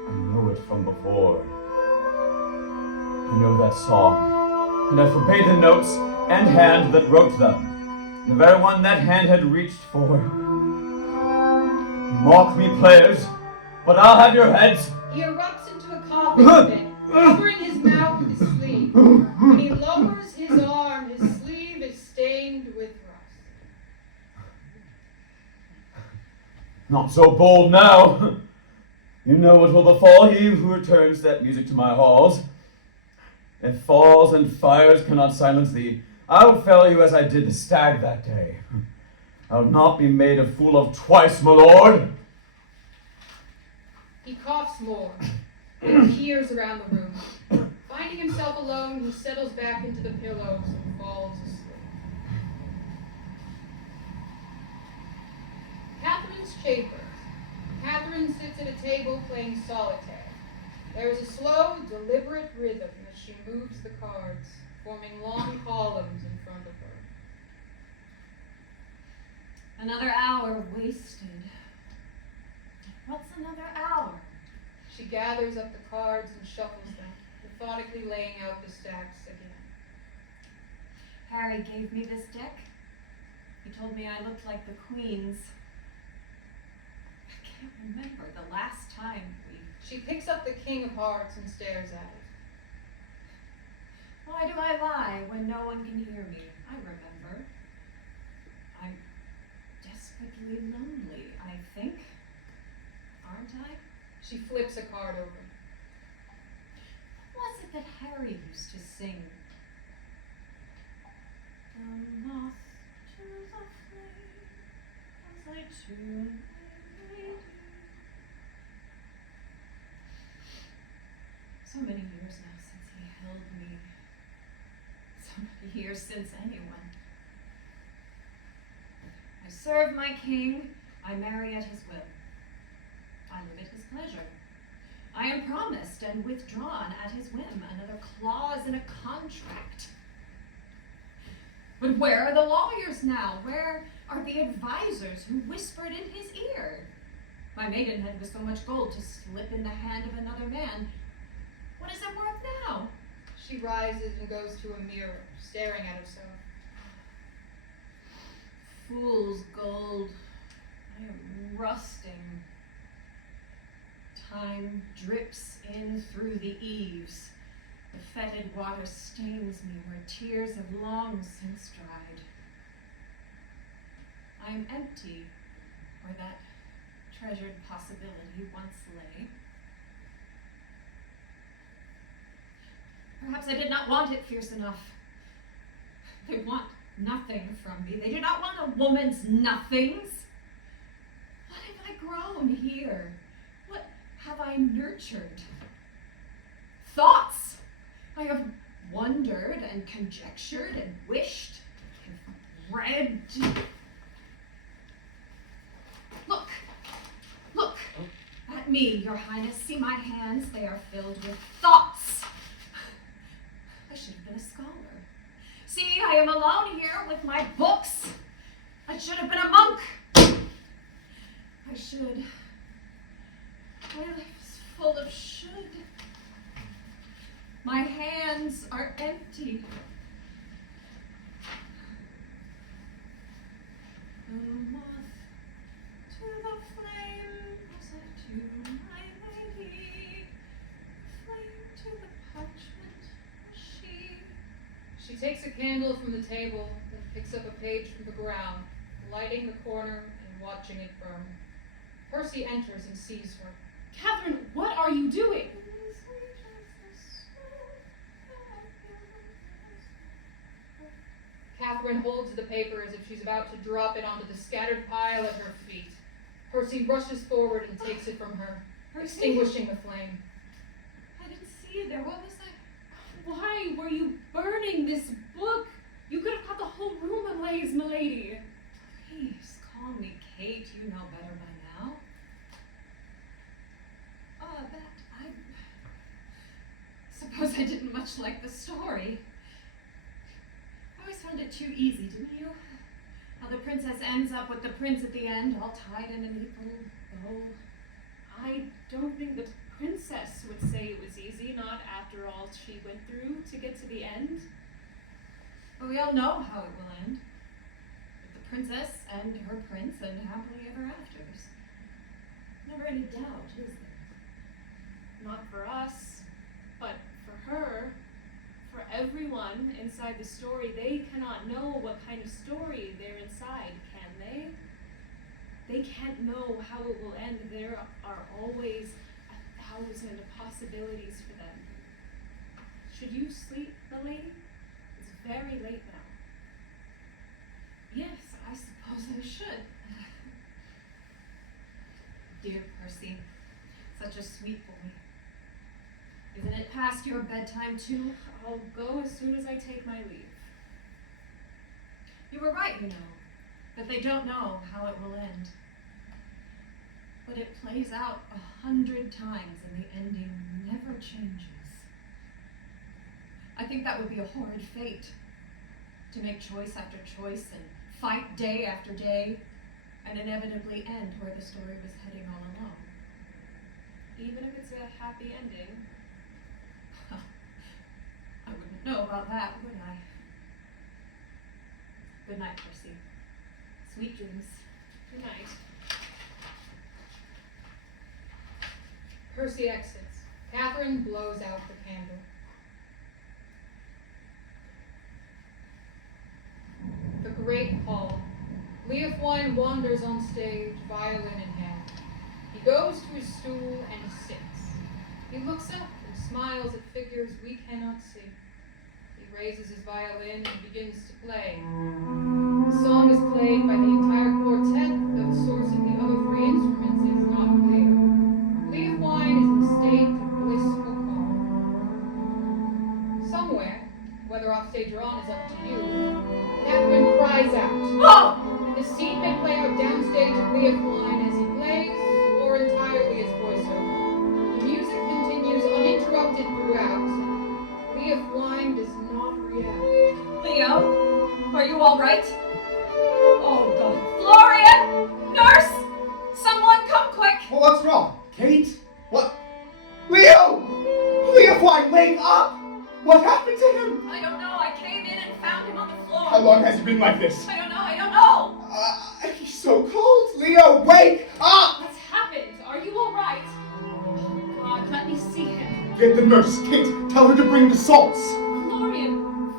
I know it from before. I know that song, and I forbade the notes and hand that wrote them, the very one that hand had reached for. Mock me, players, but I'll have your heads. He erupts into a coughing fit, covering his mouth with his sleeve. When he lowers his arm, his sleeve is stained with rust. Not so bold now. You know what will befall he who returns that music to my halls. If falls and fires cannot silence thee, I'll fell you as I did the stag that day. I'll not be made a fool of twice, my lord. He coughs more, and peers around the room. Finding himself alone, he settles back into the pillows and falls asleep. Catherine's chambers. Catherine sits at a table playing solitaire. There is a slow, deliberate rhythm as she moves the cards, forming long columns in front of her. Another hour wasted. What's another hour? She gathers up the cards and shuffles them, methodically laying out the stacks again. Harry gave me this deck. He told me I looked like the queens. I can't remember the last time we... She picks up the King of Hearts and stares at it. Why do I lie when no one can hear me? I remember. I'm desperately lonely, I think. Aren't I? She flips a card over. What was it that Harry used to sing? The moth to the flame, as I to my lady. So many years now since he held me. So many years since anyone. I serve my king. I marry at his will. I live at his pleasure. I am promised and withdrawn at his whim, another clause in a contract. But where are the lawyers now? Where are the advisors who whispered in his ear? My maidenhead was so much gold to slip in the hand of another man. What is it worth now? She rises and goes to a mirror, staring at herself. fool's gold. I am rusting. Time drips in through the eaves. The fetid water stains me where tears have long since dried. I am empty where that treasured possibility once lay. Perhaps I did not want it fierce enough. They want nothing from me. They do not want a woman's nothings. What have I grown here? What have I nurtured? Thoughts! I have wondered and conjectured and wished and read. Look at me, Your Highness. See my hands, they are filled with thoughts. I should have been a scholar. See, I am alone here with my books. I should have been a monk. I should. My life is full of should. My hands are empty. The moth to the flame, as to my lady. Flame to the parchment, she. She takes a candle from the table and picks up a page from the ground, lighting the corner and watching it burn. Percy enters and sees her. Catherine, what are you doing? Catherine holds the paper as if she's about to drop it onto the scattered pile at her feet. Percy rushes forward and takes it from her, extinguishing the flame. I didn't see it there. What was that? Why were you burning this book? You could have got the whole room ablaze, milady. Please call me Kate. You know better by now. I suppose I didn't much like the story. I always found it too easy, didn't you? How the princess ends up with the prince at the end, all tied in a neat little bow. I don't think the princess would say it was easy, not after all she went through to get to the end. But we all know how it will end. With the princess and her prince and happily ever after. There's never any doubt, is there? Not for us, but for her, for everyone inside the story. They cannot know what kind of story they're inside, can they? They can't know how it will end. There are always 1,000 possibilities for them. Should you sleep, milady? It's very late now. Yes, I suppose I should. Dear Percy, such a sweet boy. Isn't it past your bedtime too? I'll go as soon as I take my leave. You were right, you know, that they don't know how it will end. But it plays out 100 times and the ending never changes. I think that would be a horrid fate, to make choice after choice and fight day after day and inevitably end where the story was heading all along. Even if it's a happy ending. I wouldn't know about that, would I? Good night, Percy. Sweet dreams. Good night. Percy exits. Catherine blows out the candle. The great hall. Leofwine wanders on stage, violin in hand. He goes to his stool and sits. He looks up and smiles at figures we cannot see. He raises his violin and begins to play. The song is played by the entire quartet, though the source of the other three instruments is not clear. Leofwine is in a state of blissful calm. Somewhere, whether off stage or on is up to you, Catherine cries out. Oh! The scene may play out downstage of Leofwine as he plays, or entirely as voiceover. The music continues uninterrupted throughout. Leofwine does not react. Leo, are you all right? Oh, God. Florian! Nurse! Someone come quick! Well, what's wrong? Kate? What? Leo! Leofwine, wake up! What happened to him? I don't know. I came in and found him on the floor. How long has he been like this? I don't know. I don't know. He's so cold. Leo, wake up! What's happened? Are you all right? Oh, God, let me see him. Get the nurse, Kate. Tell her to bring the salts. Florian,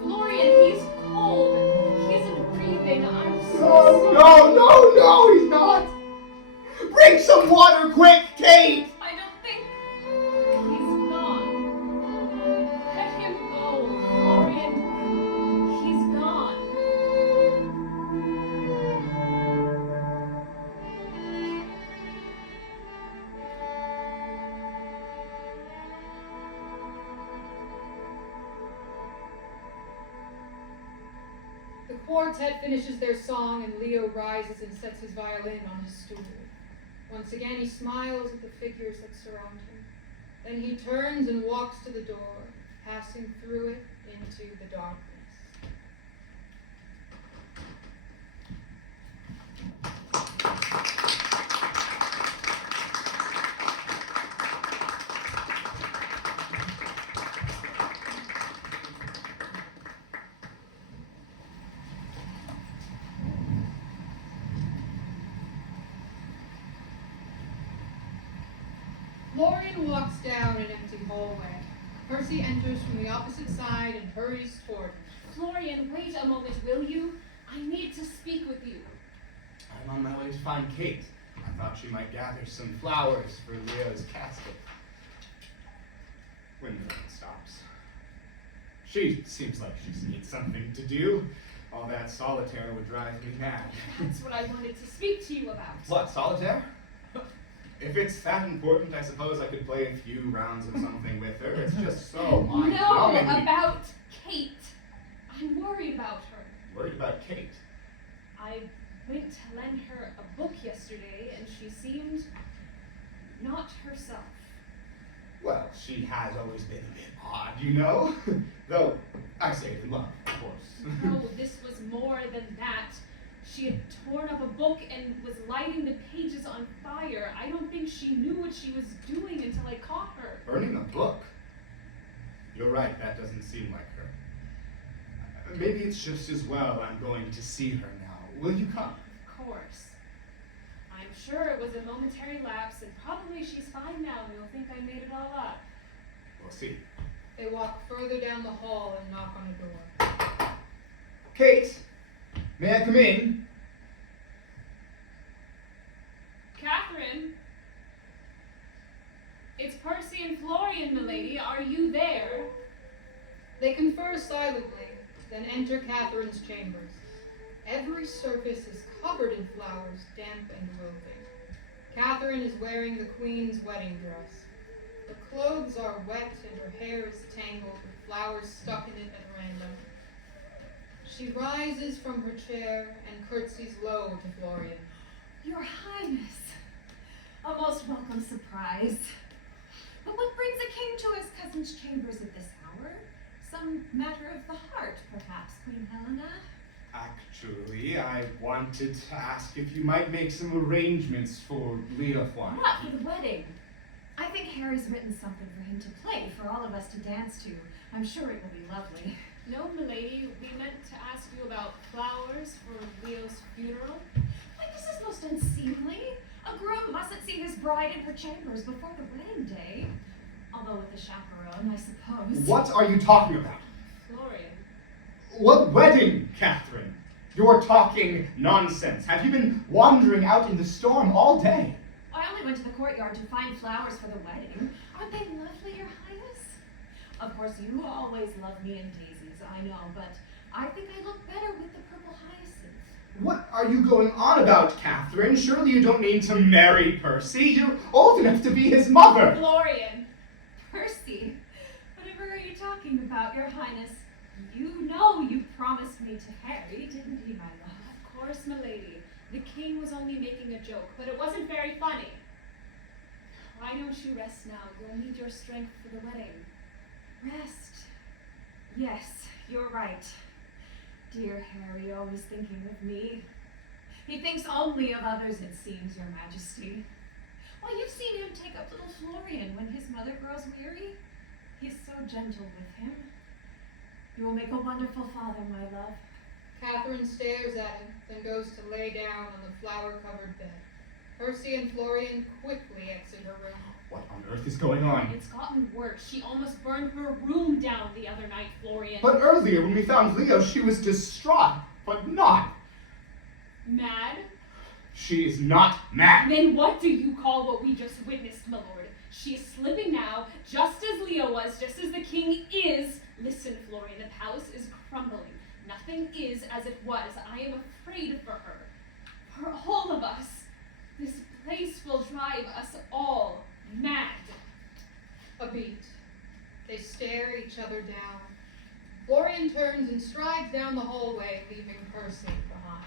he's cold. He isn't breathing. I'm No, so no, no, no, he's not. Bring some water quick, Kate. I don't think. He's gone. Let him go, Florian. He's gone. The quartet finishes their song and Leo rises and sets his violin on his stool. Once again he smiles at the figures that surround him. Then he turns and walks to the door, passing through it into the darkness. Florian walks down an empty hallway. Percy enters from the opposite side and hurries toward him. Florian, wait a moment, will you? I need to speak with you. I'm on my way to find Kate. I thought she might gather some flowers for Leo's casket. When the rain stops. She seems like she needs something to do. All that solitaire would drive me mad. That's what I wanted to speak to you about. What, solitaire? If it's that important, I suppose I could play a few rounds of something with her. It's just so No, mind-numbingly... about Kate. I'm worried about her. Worried about Kate? I went to lend her a book yesterday, and she seemed not herself. Well, she has always been a bit odd, you know? Though, I say it in love, of course. No, this was more than that. She had torn up a book and was lighting the pages on fire. I don't think she knew what she was doing until I caught her. Burning a book? You're right, that doesn't seem like her. Maybe it's just as well I'm going to see her now. Will you come? Of course. I'm sure it was a momentary lapse, and probably she's fine now and you'll think I made it all up. We'll see. They walk further down the hall and knock on the door. Kate, may I come in? Catherine? It's Percy and Florian, milady. Are you there? They confer silently, then enter Catherine's chambers. Every surface is covered in flowers, damp and wilting. Catherine is wearing the queen's wedding dress. The clothes are wet and her hair is tangled with flowers stuck in it at random. She rises from her chair and curtsies low to Florian. Your Highness, a most welcome surprise. But what brings a king to his cousin's chambers at this hour? Some matter of the heart, perhaps, Queen Helena? Actually, I wanted to ask if you might make some arrangements for Leo Juan. What, for the wedding? I think Harry's written something for him to play for all of us to dance to. I'm sure it will be lovely. No, milady. We meant to ask you about flowers for Leo's funeral. Why, this is most unseemly. A groom mustn't see his bride in her chambers before the wedding day. Although with a chaperone, I suppose. What are you talking about? Florian. What wedding, Catherine? You're talking nonsense. Have you been wandering out in the storm all day? I only went to the courtyard to find flowers for the wedding. Aren't they lovely, Your Highness? Of course, you always love me in daisies, I know, but I think I look better with the purple hyacinth. What are you going on about, Catherine? Surely you don't mean to marry Percy. You're old enough to be his mother. Florian. Percy, whatever are you talking about, Your Highness? You know you promised me to Harry, didn't he, my love? Of course, milady. The king was only making a joke, but it wasn't very funny. Why don't you rest now? You'll need your strength for the wedding. Rest. Yes, you're right. Dear Harry, always thinking of me. He thinks only of others, it seems, Your Majesty. Why, you've seen him take up little Florian when his mother grows weary. He's so gentle with him. You will make a wonderful father, my love. Catherine stares at him, then goes to lay down on the flower-covered bed. Percy and Florian quickly exit her room. What on earth is going on? It's gotten worse. She almost burned her room down the other night, Florian. But earlier, when we found Leo, she was distraught, but not. Mad? She is not mad. Then what do you call what we just witnessed, my lord? She is slipping now, just as Leo was, just as the king is. Listen, Florian, the palace is crumbling. Nothing is as it was. I am afraid for her. For all of us. This place will drive us all mad. A beat. They stare each other down. Florian turns and strides down the hallway, leaving Percy behind.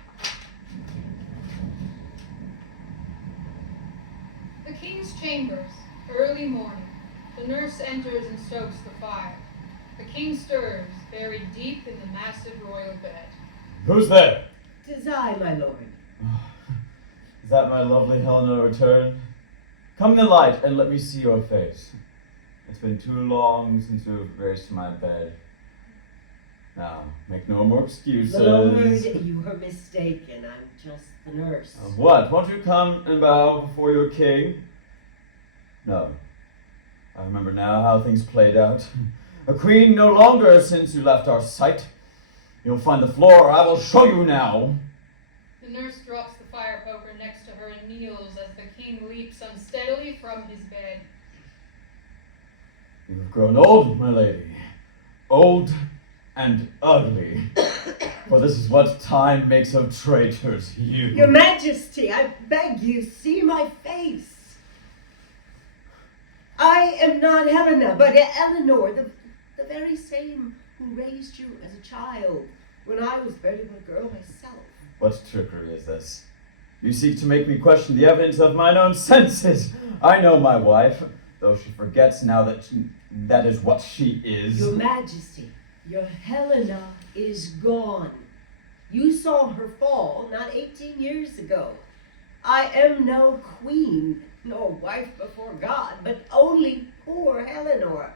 The king's chambers. Early morning. The nurse enters and stokes the fire. The king stirs, buried deep in the massive royal bed. Who's there? 'Tis I, my lord. Is that my lovely Helena returned? Come in the light and let me see your face. It's been too long since you've graced my bed. Now, make no more excuses. Lord, you are mistaken. I'm just the nurse. What? Won't you come and bow before your king? No. I remember now how things played out. A queen no longer since you left our sight. You'll find the floor. I will show you now. The nurse drops the fire poker next to her and kneels as the king leaps unsteadily from his bed. You have grown old, my lady. Old and ugly. For this is what time makes of traitors, you. Your Majesty, I beg you, see my face. I am not Helena, but Eleanor, the very same who raised you as a child when I was very little girl myself. What trickery is this? You seek to make me question the evidence of mine own senses. I know my wife, though she forgets now that is what she is. Your Majesty, your Helena is gone. You saw her fall not 18 years ago. I am no queen, nor wife before God, but only poor Eleanor.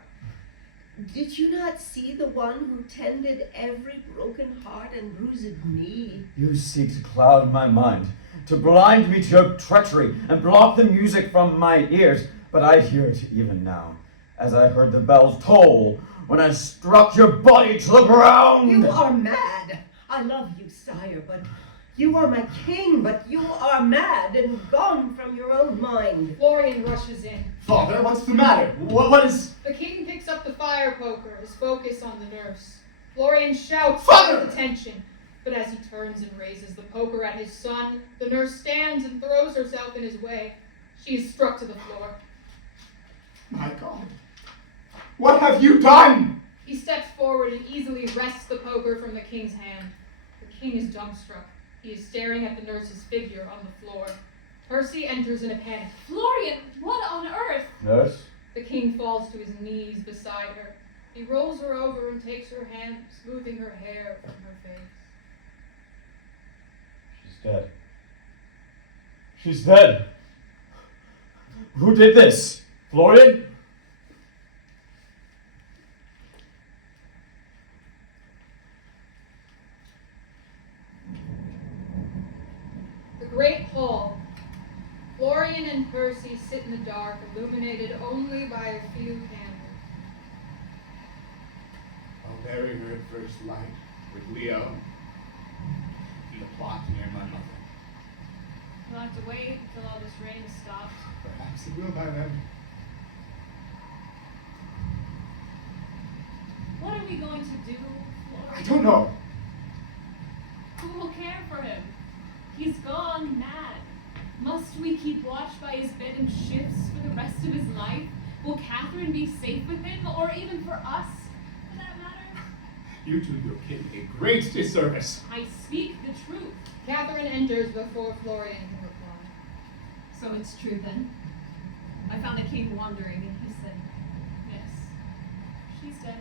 Did you not see the one who tended every broken heart and bruised knee? You seek to cloud my mind, to blind me to your treachery, and block the music from my ears. But I hear it even now, as I heard the bells toll when I struck your body to the ground. You are mad. I love you, sire, but you are my king, but you are mad and gone from your own mind. Florian rushes in. Father, what's the matter? What is... The king picks up the fire poker, his focus on the nurse. Florian shouts Father! with attention, but as he turns and raises the poker at his son, the nurse stands and throws herself in his way. She is struck to the floor. My God. What have you done? He steps forward and easily wrests the poker from the king's hand. The king is dumbstruck. He is staring at the nurse's figure on the floor. Percy enters in a panic. Florian, what on earth? Nurse? The king falls to his knees beside her. He rolls her over and takes her hand, smoothing her hair from her face. She's dead. She's dead. Who did this? Florian? The great hall. Florian and Percy sit in the dark, illuminated only by a few candles. I'll bury her at first light with Leo in the plot near my mother. We'll have to wait until all this rain has stopped. Perhaps it will by then. What are we going to do, I Florian? don't know. Who will care for him? He's gone mad. Must we keep watch by his bed in shifts for the rest of his life? Will Catherine be safe with him, or even for us, for that matter? You do your king a great disservice. I speak the truth. Catherine enters before Florian can reply. So it's true then. I found the king wandering and he said, Yes, she's dead.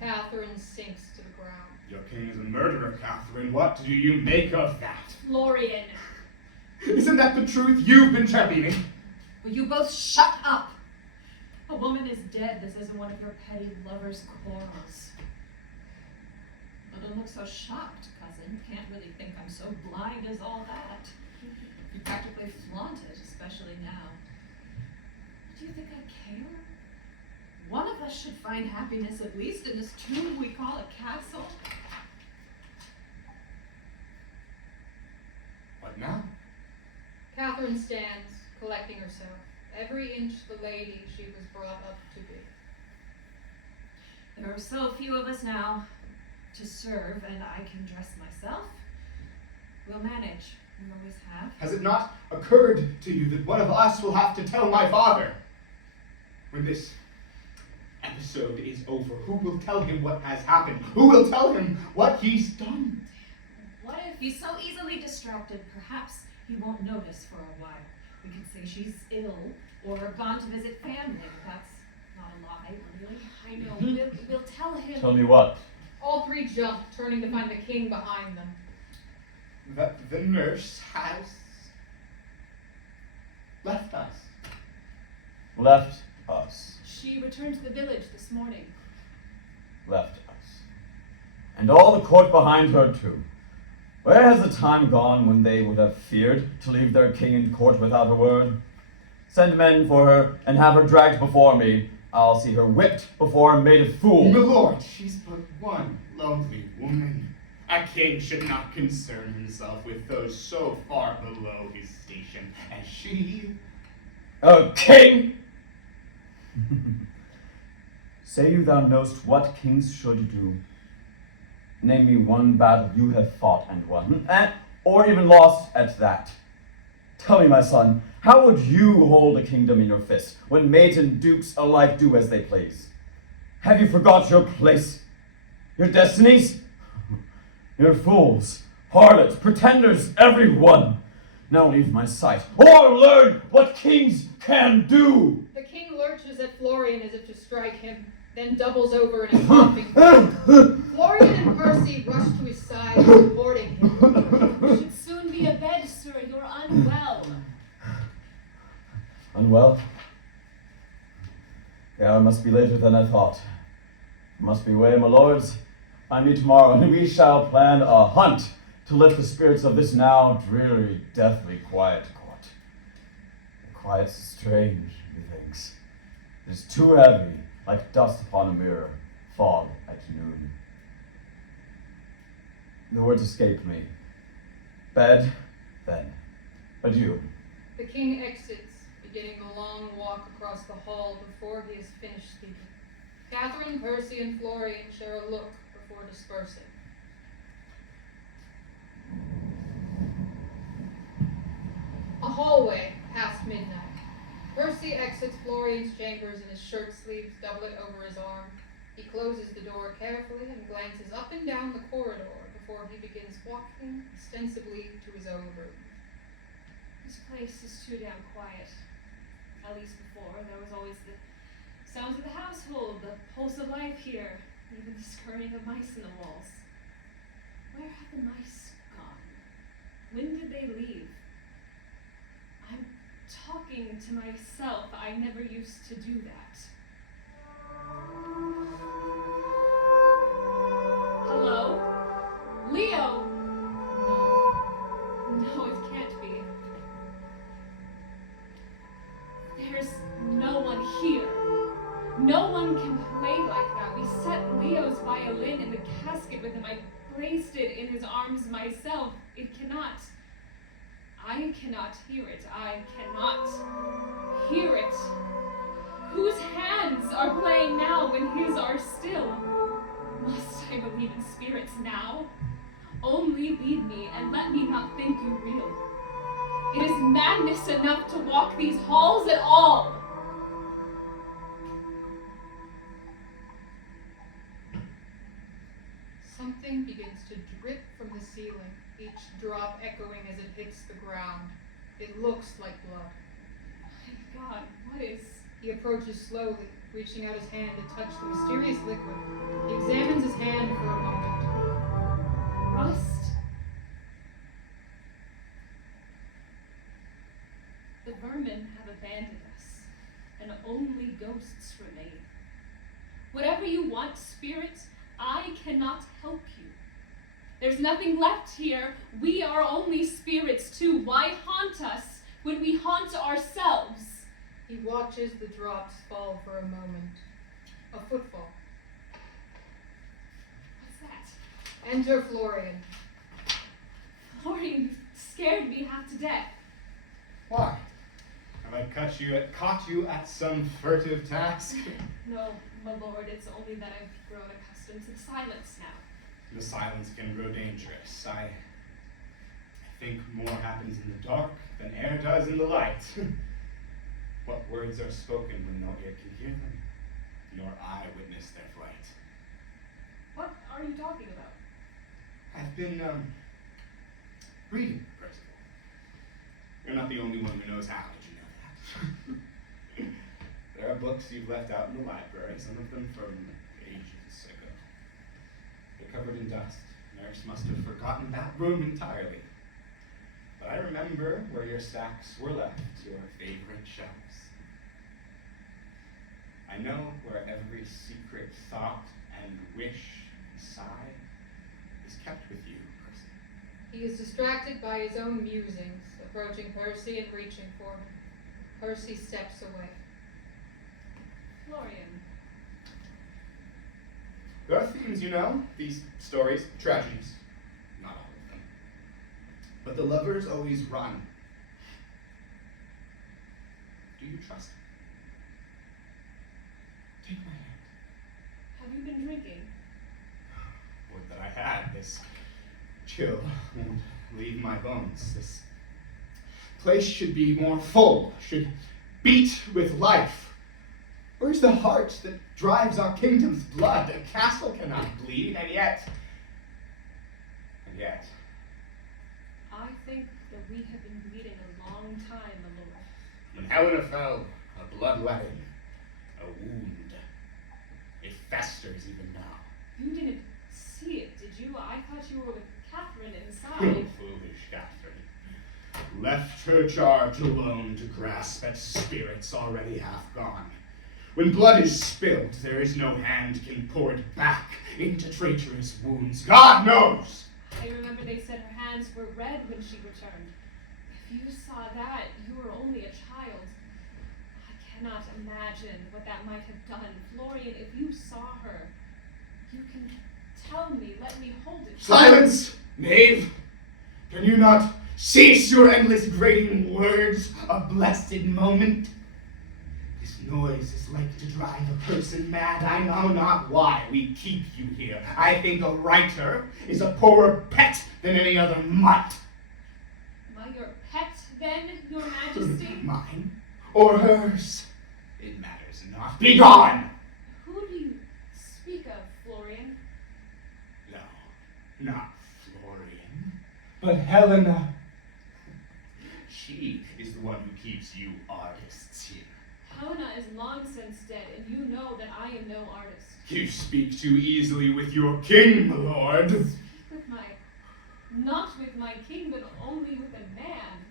Catherine sinks to the ground. Your king is a murderer, Catherine. What do you make of that? Florian. Isn't that the truth you've been championing? will you both shut up? A woman is dead. This isn't one of your petty lovers' quarrels. look so shocked, cousin. Can't really think I'm so blind as all that. You practically flaunt it, especially now. Do you think I care? One of us should find happiness at least in this tomb we call a castle. What now? Catherine stands, collecting herself, every inch the lady she was brought up to be. There are so few of us now to serve, and I can dress myself. We'll manage. We always have. Has it not occurred to you that one of us will have to tell my father? When this episode is over, who will tell him what has happened? Who will tell him what he's done? What if he's so easily distracted, perhaps he won't notice for a while. We could say she's ill or gone to visit family, but that's not a lie, really. I know. We'll tell him. Tell me what? All three jump, turning to find the king behind them. That the nurse has left us. Left us. She returned to the village this morning. Left us. And all the court behind her, too. Where has the time gone when they would have feared to leave their king in court without a word? Send men for her and have her dragged before me. I'll see her whipped before I'm made a fool. My lord, she's but one lovely woman. A king should not concern himself with those so far below his station as she. A king? Say you thou knowst what kings should do. Name me one battle you have fought and won, or even lost at that. Tell me, my son, how would you hold a kingdom in your fist when maids and dukes alike do as they please? Have you forgot your place, your destinies? You're fools, harlots, pretenders, every one. Now leave my sight, or learn what kings can do. The king lurches at Florian as if to strike him, then doubles over in a coughing fit. Florian and Percy rush to his side, supporting him. You should soon be abed, sir. You're unwell. Unwell? The hour must be later than I thought. Must be way, my lords. Find me tomorrow, and we shall plan a hunt to lift the spirits of this now dreary, deathly quiet court. The quiet's strange, methinks. It is too heavy, like dust upon a mirror, fog at noon. The words escape me. Bed, then. Adieu. The king exits, beginning the long walk across the hall before he has finished speaking. Catherine, Percy, and Florian share a look before dispersing. A hallway past midnight. Percy exits Florian's chambers in his shirt sleeves, doublet over his arm. He closes the door carefully and glances up and down the corridor before he begins walking ostensibly to his own room. This place is too damn quiet. At least before, there was always the sounds of the household, the pulse of life here, even the scurrying of mice in the walls. Where have the mice gone? When did they leave? I'm talking to myself. I never used to do that. Hello? Leo! No. No, it can't be. There's no one here. No one can play like that. We set Leo's violin in the casket with him. I placed it in his arms myself. It cannot. I cannot hear it. I cannot hear it. Whose hands are playing now when his are still? Must I believe in spirits now? Only lead me and let me not think you real. It is madness enough to walk these halls at all. Something begins to drip from the ceiling, each drop echoing as it hits the ground. It looks like blood. My God, what is... He approaches slowly, reaching out his hand to touch the mysterious liquid. He examines his hand for a moment. Rust? The vermin have abandoned us, and only ghosts remain. Whatever you want, spirit, I cannot help you. There's nothing left here. We are only spirits too. Why haunt us when we haunt ourselves? He watches the drops fall for a moment. A footfall. What's that? Enter Florian. Florian, you scared me half to death. Why? Have I caught you at some furtive task? No, my lord, it's only that I've grown accustomed to the silence now. The silence can grow dangerous. I think more happens in the dark than air does in the light. What words are spoken when no ear can hear them, nor eye witness their flight? What are you talking about? I've been, reading, Percival. You're not the only one who knows how, did you know that? There are books you've left out in the library, some of them from ages ago. They're covered in dust. Nurse must have forgotten that room entirely. But I remember where your stacks were left, your favorite shelves. I know where every secret thought and wish and sigh is kept with you, Percy. He is distracted by his own musings, approaching Percy and reaching for him. Percy steps away. Florian. There are themes, you know, these stories, tragedies. Not all of them. But the lovers always run. Do you trust me? Take my hand. Have you been drinking? Would that I had. This chill won't leave my bones. This place should be more full, should beat with life. Where's the heart that drives our kingdom's blood? A castle cannot bleed, and yet. I think that we have been bleeding a long time, my lord. When Helena fell, a bloodletting, a wound. It festers even now. You didn't see it, did you? I thought you were with Catherine Oh, inside. foolish Catherine. Left her charge alone to grasp at spirits already half gone. When blood is spilled, there is no hand can pour it back into traitorous wounds. God knows! I remember they said her hands were red when she returned. If you saw that, you were only a child. I cannot imagine what that might have done. Florian, if you saw her, you can tell me, let me hold it. Silence, knave! Can you not cease your endless grating words a blessed moment? This noise is like to drive a person mad. I know not why we keep you here. I think a writer is a poorer pet than any other mutt. Am I your pet, then, your majesty? Mine or hers? It matters not. Be gone! Who do you speak of, Florian? No, not Florian, but Helena. She is the one who keeps you artists here. Helena is long since dead, and you know that I am no artist. You speak too easily with your king, my lord. Not with my king, but only with a man.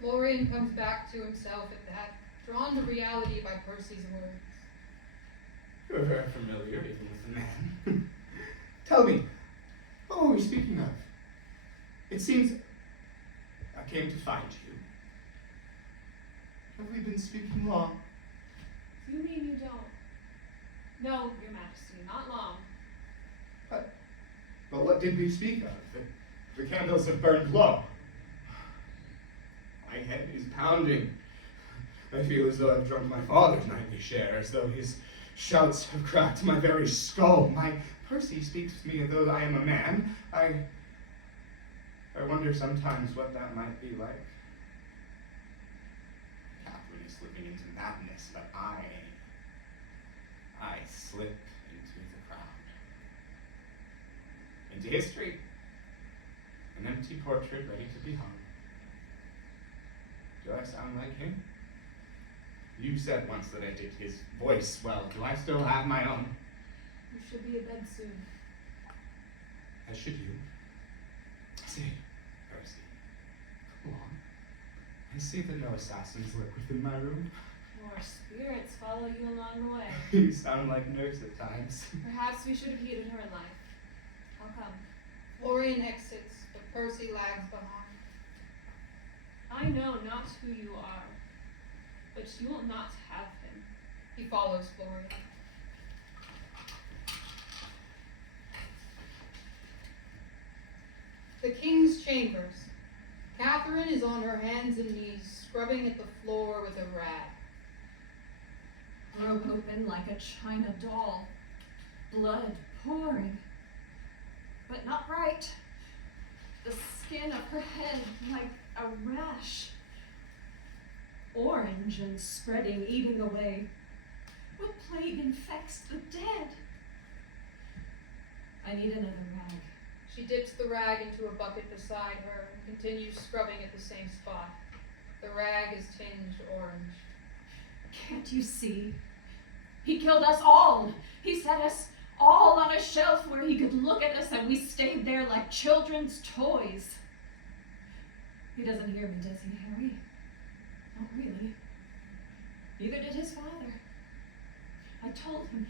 Florian comes back to himself at that, drawn to reality by Percy's words. You're very familiar even with the man. Tell me, what were we speaking of? It seems I came to find you. Have we been speaking long? You mean you don't? No, your majesty, not long. But what did we speak of? The candles have burned low. My head is pounding. I feel as though I've drunk my father's nightly share, as though his shouts have cracked my very skull. My Percy speaks to me as though I am a man. I wonder sometimes what that might be like. Catherine is slipping into madness, but I slip into the crowd. Into history. An empty portrait ready to be hung. Do I sound like him? You said once that I did his voice well. Do I still have my own? You should be abed soon. As should you. Say, Percy, come on. I see that no assassins lurk within my room. More spirits follow you along the way. You sound like nurse at times. Perhaps we should have heeded her in life. I'll come. Florian exits, but Percy lags behind. I know not who you are, but you will not have him. He follows Florian. The king's chambers. Catherine is on her hands and knees, scrubbing at the floor with a rag. Broke open like a china doll, blood pouring, but not right. The skin of her head like a rash, orange and spreading, eating away. What plague infects the dead? I need another rag. She dips the rag into a bucket beside her and continues scrubbing at the same spot. The rag is tinged orange. Can't you see? He killed us all. He set us all on a shelf where he could look at us, and we stayed there like children's toys. He doesn't hear me, does he, Harry? Not really. Neither did his father. I told him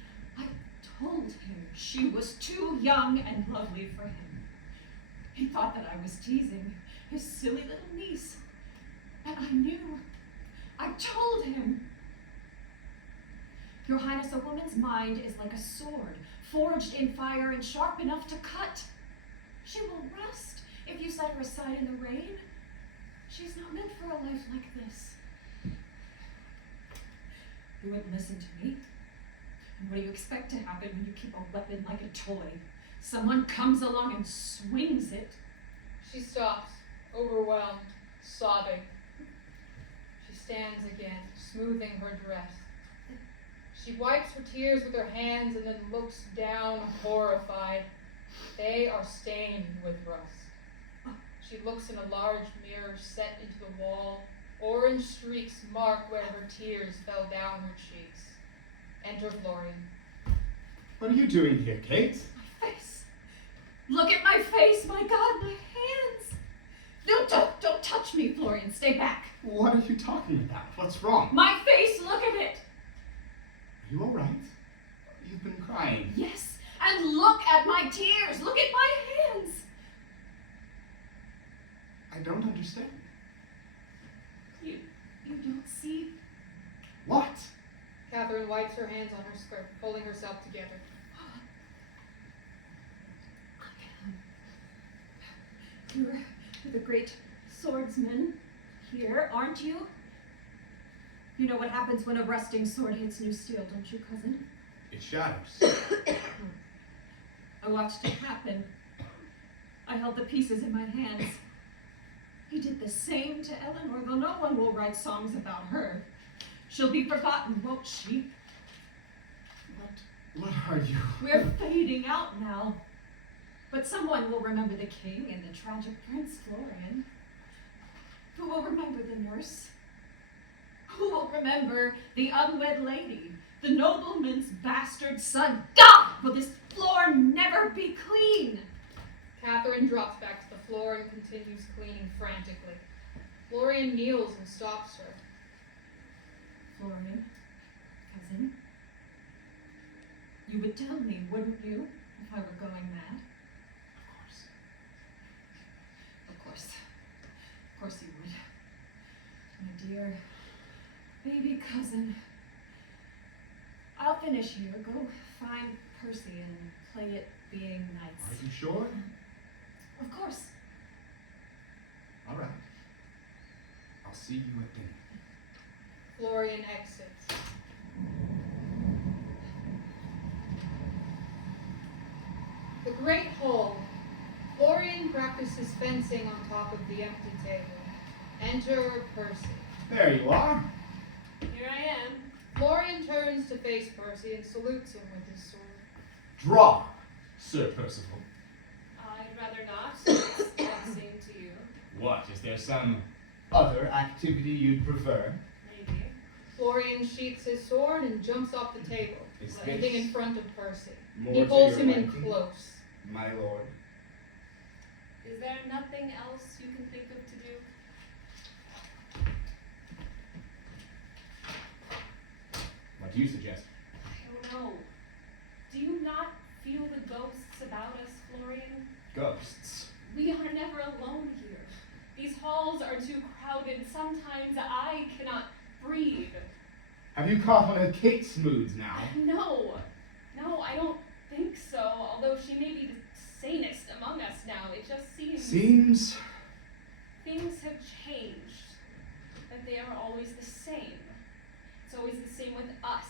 she was too young and lovely for him. He thought that I was teasing his silly little niece. And I knew. I told him. Your Highness, a woman's mind is like a sword, forged in fire and sharp enough to cut. She will rust if you set her aside in the rain. She's not meant for a life like this. You wouldn't listen to me. And what do you expect to happen when you keep a weapon like a toy? Someone comes along and swings it. She stops, overwhelmed, sobbing. She stands again, smoothing her dress. She wipes her tears with her hands and then looks down, horrified. They are stained with rust. She looks in a large mirror set into the wall. Orange streaks mark where her tears fell down her cheeks. Enter Florian. What are you doing here, Kate? My face. Look at my face. My God, my hands. No, don't touch me, Florian. Stay back. What are you talking about? What's wrong? My face. Look at it. Are you all right? You've been crying. Yes, and look at my tears. Look at my hands. I don't understand. You don't see? What? Catherine wipes her hands on her skirt, pulling herself together. You're the great swordsman here, aren't you? You know what happens when a rusting sword hits new steel, don't you, cousin? It shatters. I watched it happen. I held the pieces in my hands. He did the same to Eleanor, though no one will write songs about her. She'll be forgotten, won't she? What are you? We're fading out now. But someone will remember the king and the tragic Prince Florian. Who will remember the nurse? Who will remember the unwed lady, the nobleman's bastard son? God, will this floor never be clean? Catherine drops back to the floor and continues cleaning frantically. Florian kneels and stops her. Florian, cousin, you would tell me, wouldn't you, if I were going mad? Of course you would. My dear baby cousin. I'll finish here. Go find Percy and play it being nice. Are you sure? Of course. All right. I'll see you at dinner. Florian exits. The great hall. Florian practices fencing on top of the empty table. Enter Percy. There you are. Here I am. Florian turns to face Percy and salutes him with his sword. Draw, Sir Percival. I'd rather not. It's taxing to you. What? Is there some other activity you'd prefer? Maybe. Florian sheaths his sword and jumps off the table, Is standing this in front of Percy. more He to pulls your him in liking? close. My lord. Is there nothing else you can think of to do? What do you suggest? I don't know. Do you not feel the ghosts about us, Florian? Ghosts. We are never alone here. These halls are too crowded. Sometimes I cannot breathe. Have you caught one of Kate's moods now? No, I don't think so. Although she may be the sanest among us now. It just seems... Things have changed. But they are always the same. It's always the same with us,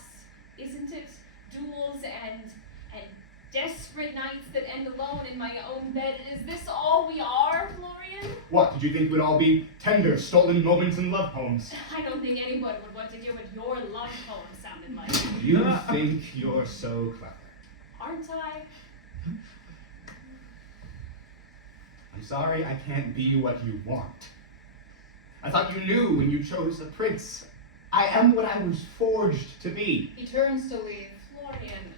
isn't it? Duels and desperate nights that end alone in my own bed. Is this all we are, Florian? What, did you think we'd all be tender, stolen moments and love poems? I don't think anybody would want to hear what your love poem sounded like. You think you're so clever. Aren't I? I'm sorry I can't be what you want. I thought you knew when you chose a prince. I am what I was forged to be. He turns to leave. Florian.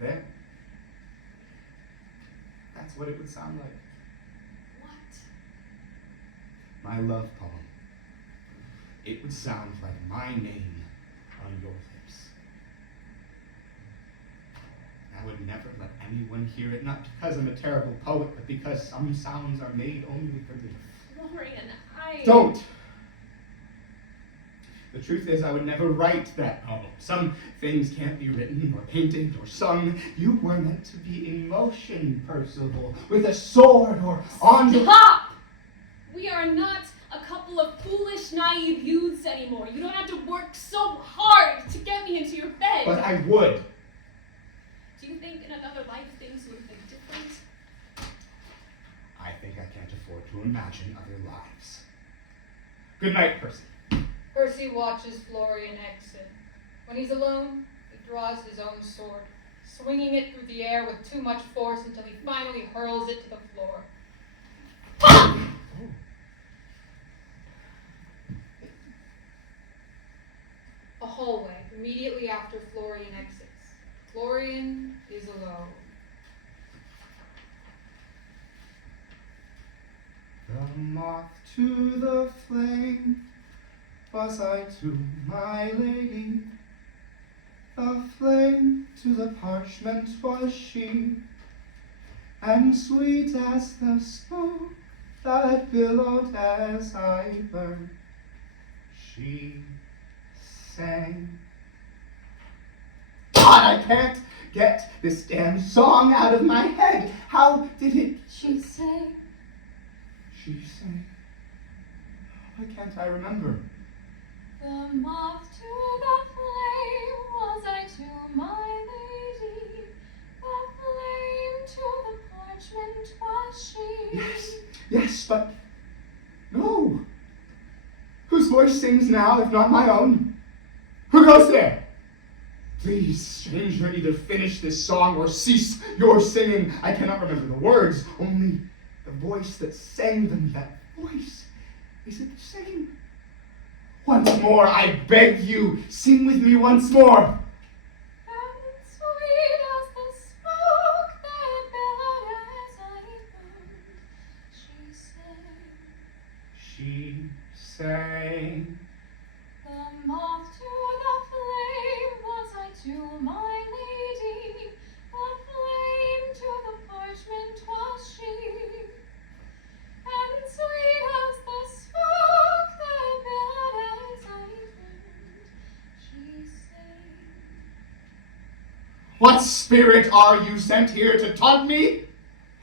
There. That's what it would sound like. What? My love poem. It would sound like my name on your lips. I would never let anyone hear it, not because I'm a terrible poet, but because some sounds are made only for me. Florian, Don't! The truth is, I would never write that poem. Some things can't be written, or painted, or sung. You were meant to be in motion, Percival, with a sword or on the... Stop! We are not a couple of foolish, naive youths anymore. You don't have to work so hard to get me into your bed. But I would. Do you think in another life things would have been different? I think I can't afford to imagine other lives. Good night, Percy. Percy watches Florian exit. When he's alone, he draws his own sword, swinging it through the air with too much force until he finally hurls it to the floor. A hallway immediately after Florian exits. Florian is alone. The moth to the flame was I to my lady. The flame to the parchment was she, and sweet as the smoke that billowed as I burned, she sang. God, I can't get this damn song out of my head. How did it... She sang. She sang. Why can't I remember? The moth to the flame was I to my lady. The flame to the parchment was she. Yes, but... No. Whose voice sings now, if not my own? Who goes there? Please, stranger, either finish this song or cease your singing. I cannot remember the words, only the voice that sang them. That voice, is it the same? Once more, I beg you, sing with me once more. And sweet as the smoke that billowed as I burned, she sang. She sang. The moth to the flame was I to my lady. The flame to the parchment was she. And sweet as the smoke that billowed as I burned, she sang. What spirit are you sent here to taunt me?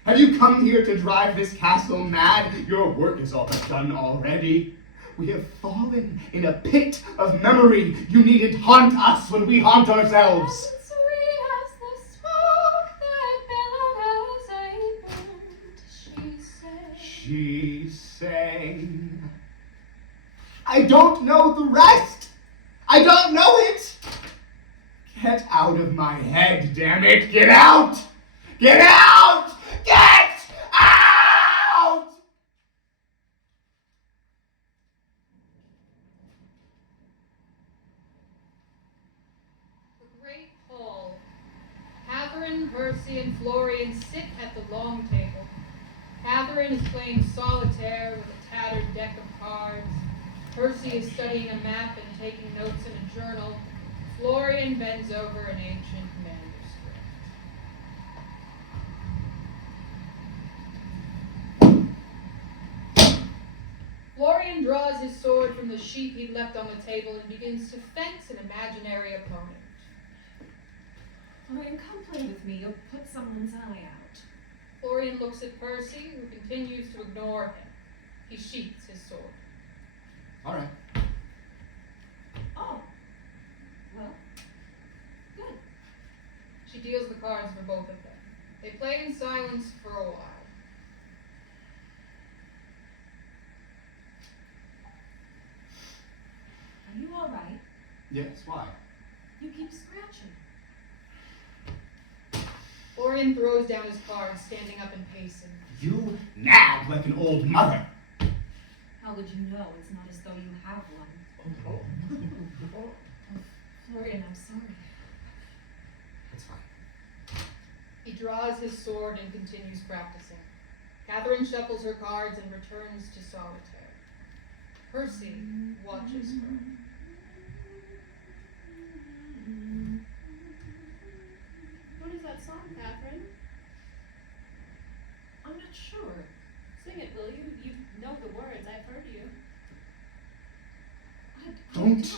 Have you come here to drive this castle mad? Your work is all but done already. We have fallen in a pit of memory. You needn't haunt us when we haunt ourselves. And sweet as the smoke that billowed as I burned, she sang. She sang. I don't know the rest. I don't know it. Get out of my head, damn it. Get out. Get out. Get out. The great hall. Catherine, Percy, and Florian sit at the long table. Catherine is playing solitaire with a tattered deck of cards. Percy is studying a map and taking notes in a journal. Florian bends over an ancient manuscript. draws his sword from the sheath he'd left on the table and begins to fence an imaginary opponent. Florian, come play with me. You'll put someone's eye out. Florian looks at Percy, who continues to ignore him. He sheaths his sword. All right. Oh. Well, good. She deals the cards for both of them. They play in silence for a while. Are you all right? Yes, why? You keep scratching. Florian throws down his cards, standing up and pacing. You nag like an old mother. How would you know? It's not as though you have one. Oh, Florian, I'm sorry. It's fine. He draws his sword and continues practicing. Catherine shuffles her cards and returns to solitaire. Percy watches her. What is that song, Catherine? I'm not sure. Sing it, will you? You know the words. I've heard you. I Don't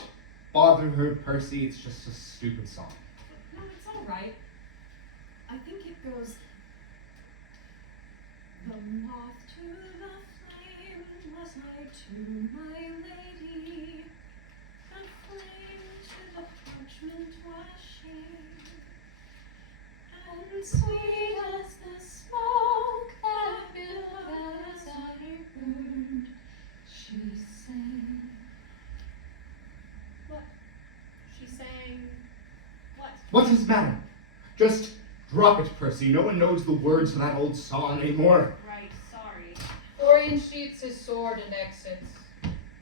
bother her, Percy. It's just a stupid song. No, it's all right. I think it goes. The moth to the flame was I to my lady. The flame to the parchment was she. And sweet as the smoke that billowed as I burned, she sang. What? She sang. What? What does it matter? Just drop it, Percy. No one knows the words to that old song anymore. Right, sorry. Florian sheaths his sword and exits.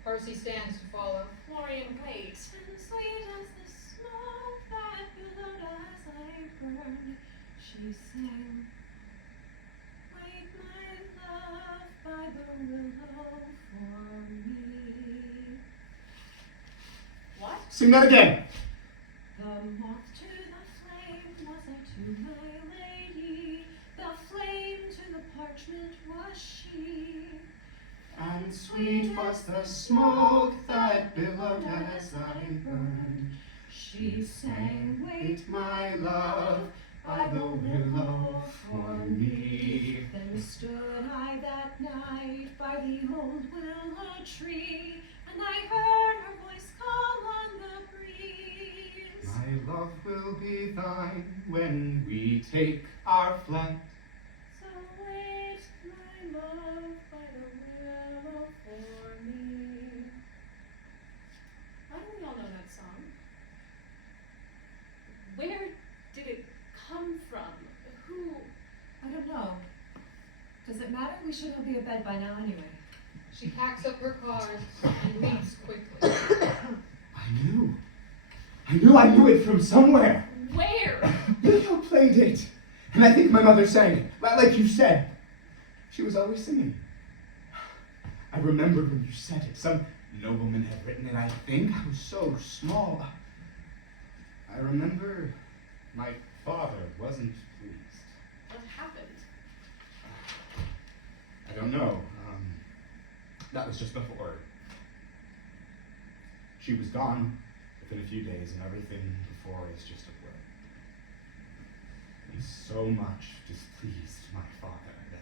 Percy stands to follow. Florian, wait. And sweet as the smoke that billowed as I burned, she sang. Wait, my love, by the willow for me. What? Sing that again. The moth to the flame was I to my lady. The flame to the parchment was she. And sweet was the smoke that billowed as I burned. She sang, Wait, my love, by the willow for me. Then stood I that night by the old willow tree, and I heard her voice call on the breeze. My love will be thine when we take our flight. So wait, my love, by the willow for me. Why don't we all know that song? Where did it come from? Who? I don't know. Does it matter? We should all be abed by now anyway. She packs up her cards and leaves quickly. I knew it from somewhere. Where? Leo played it. And I think my mother sang it, like you said. She was always singing. I remembered when you said it. Some nobleman had written it, I think. I was so small. I remember my father wasn't pleased. What happened? I don't know. That was just before. She was gone within a few days, and everything before is just a blur. He so much displeased my father that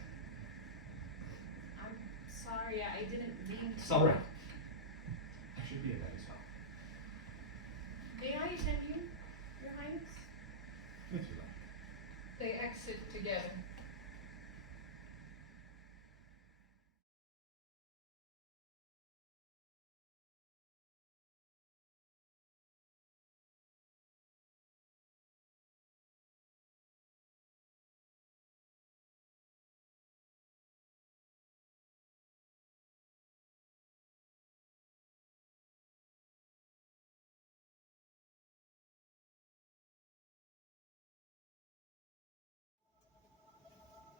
I'm sorry, I didn't mean to. it's all right. I should be in bed as well. May I attend you, Your Highness? If you like. They exit together.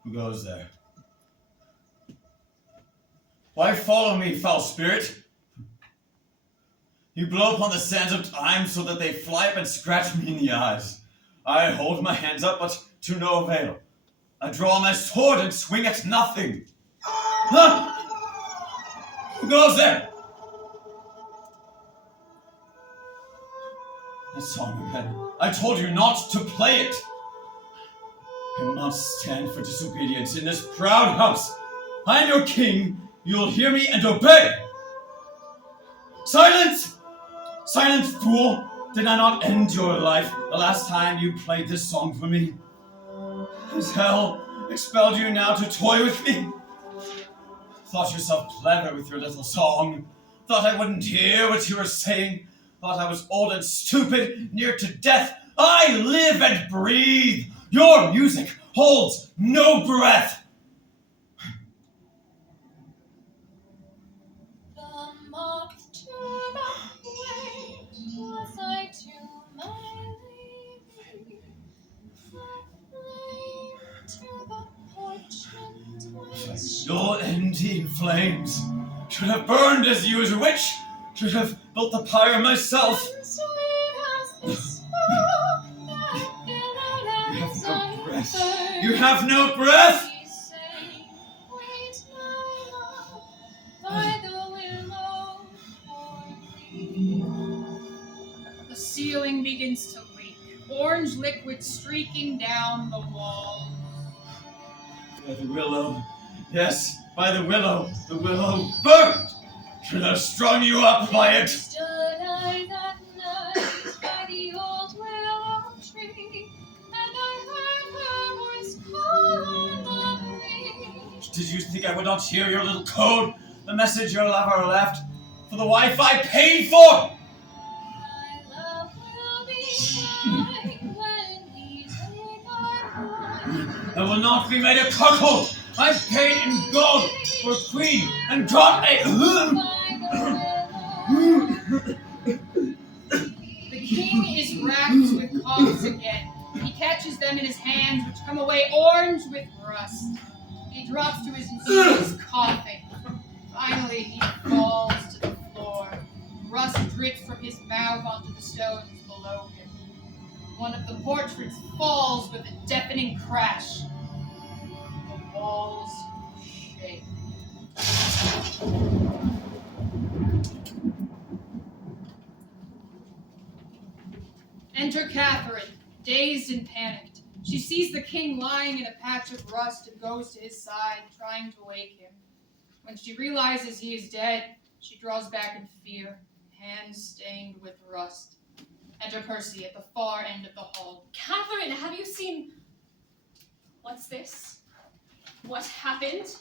Who goes there? Why follow me, foul spirit? You blow upon the sands of time so that they fly up and scratch me in the eyes. I hold my hands up, but to no avail. I draw my sword and swing at nothing. Huh? Who goes there? That song again. I told you not to play it. I will not stand for disobedience in this proud house. I am your king. You'll hear me and obey. Silence! Silent fool! Did I not end your life the last time you played this song for me? Has hell expelled you now to toy with me? Thought yourself clever with your little song. Thought I wouldn't hear what you were saying. Thought I was old and stupid, near to death. I live and breathe. Your music holds no breath. The moth to the flame was I to my lady. The flame to the parchment was she. You'll end in flames. Should have burned as you as a witch. Should have built the pyre myself. And sweet as the smoke that billowed You have no outside breath. the You have no breath. We sang, wait my love, by the willow for thee. The ceiling begins to leak, orange liquid streaking down the wall. By the willow. Yes, by the willow. The willow burned. Should have strung you up by it. Stood I that night by the old willow tree, and I heard her voice call on the breeze. Did you think I would not hear your little code? The message your lover left for the wife I paid for? My love will be mine when we take our flight. I will not be made a cuckold. I paid in gold for queen and got a... By the willow. The king is racked with coughs again. He catches them in his hands, which come away orange with rust. He drops to his knees, coughing. Finally, he falls to the floor. Rust drips from his mouth onto the stones below him. One of the portraits falls with a deafening crash. The walls shake. Enter Catherine, dazed and panicked. She sees the king lying in a patch of rust and goes to his side, trying to wake him. When she realizes he is dead, she draws back in fear, hands stained with rust. Enter Percy at the far end of the hall. Catherine, have you seen... What's this? What happened?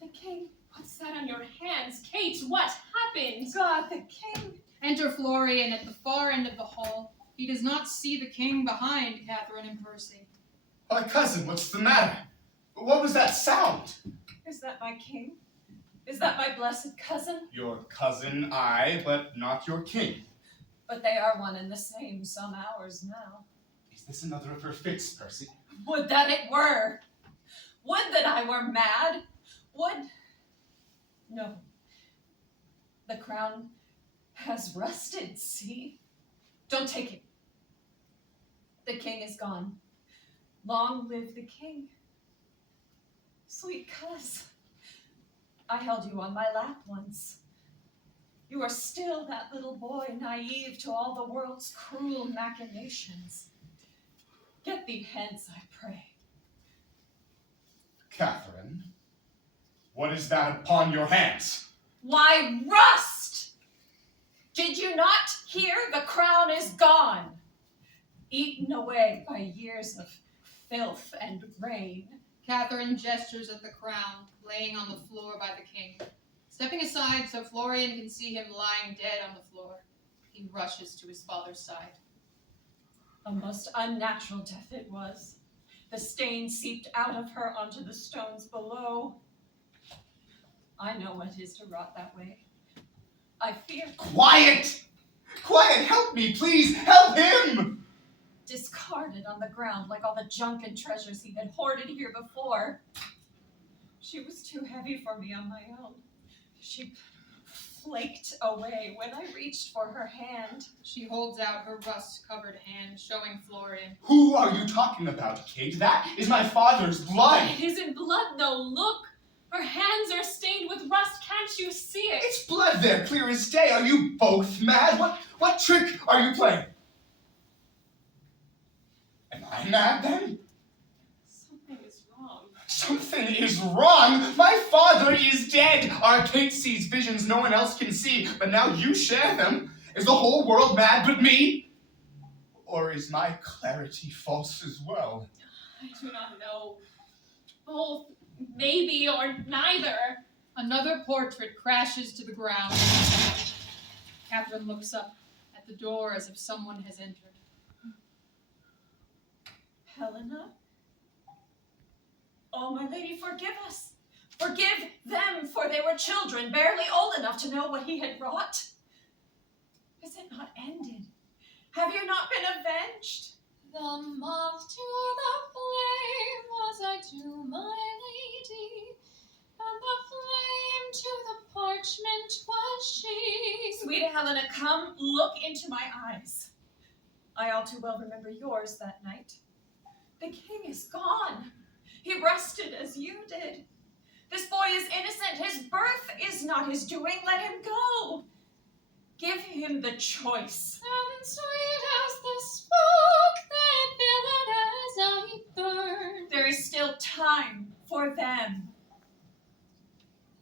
The king, what's that on your hands? Kate, what happened? God, the king. Enter Florian at the far end of the hall. He does not see the king behind Catherine and Percy. My cousin, what's the matter? What was that sound? Is that my king? Is that my blessed cousin? Your cousin, aye, but not your king. But they are one and the same some hours now. Is this another of her fits, Percy? Would that it were! Would that I were mad! Would... No. The crown has rusted, see? Don't take it. The king is gone. Long live the king. Sweet coz, I held you on my lap once. You are still that little boy, naive to all the world's cruel machinations. Get thee hence, I pray. Catherine, what is that upon your hands? Why, rust! Did you not hear? The crown is gone, eaten away by years of filth and rain. Catherine gestures at the crown, laying on the floor by the king. Stepping aside so Florian can see him lying dead on the floor, he rushes to his father's side. A most unnatural death it was. The stain seeped out of her onto the stones below. I know what it is to rot that way. I fear. Quiet! Quiet, help me, please, help him! Discarded on the ground like all the junk and treasures he had hoarded here before. She was too heavy for me on my own. She flaked away when I reached for her hand. She holds out her rust-covered hand, showing Florian. Who are you talking about, Kate? That is my father's blood! It isn't blood, though. Look. Her hands are stained with rust. Can't you see it? It's blood there, clear as day. Are you both mad? What trick are you playing? Am I mad then? Something is wrong. Something is wrong. My father is dead. Our Kate sees visions no one else can see, but now you share them. Is the whole world mad but me? Or is my clarity false as well? I do not know. Both, maybe, or neither. Another portrait crashes to the ground. Catherine looks up at the door as if someone has entered. Helena? Oh, my lady, forgive us. Forgive them, for they were children, barely old enough to know what he had wrought. Is it not ended? Have you not been avenged? The moth to the flame was I to my lady, and the flame to the parchment was she. Sweet Helena, come, look into my eyes. I all too well remember yours that night. The king is gone. He rested as you did. This boy is innocent. His birth is not his doing. Let him go. Give him the choice. And sweet as the smoke that billowed as I burned, There is still time for them.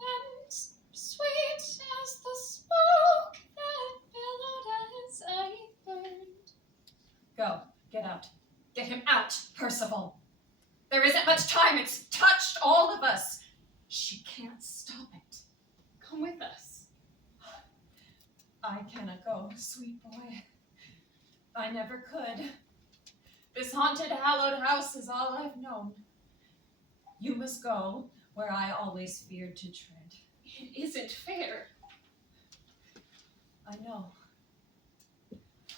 and sweet as the smoke that billowed as I burned. Go, get out. Get him out, Percival. There isn't much time. It's touched all of us. She can't stop it. Come with us. I cannot go, sweet boy. I never could. This haunted, hallowed house is all I've known. You must go where I always feared to tread. It isn't fair. I know.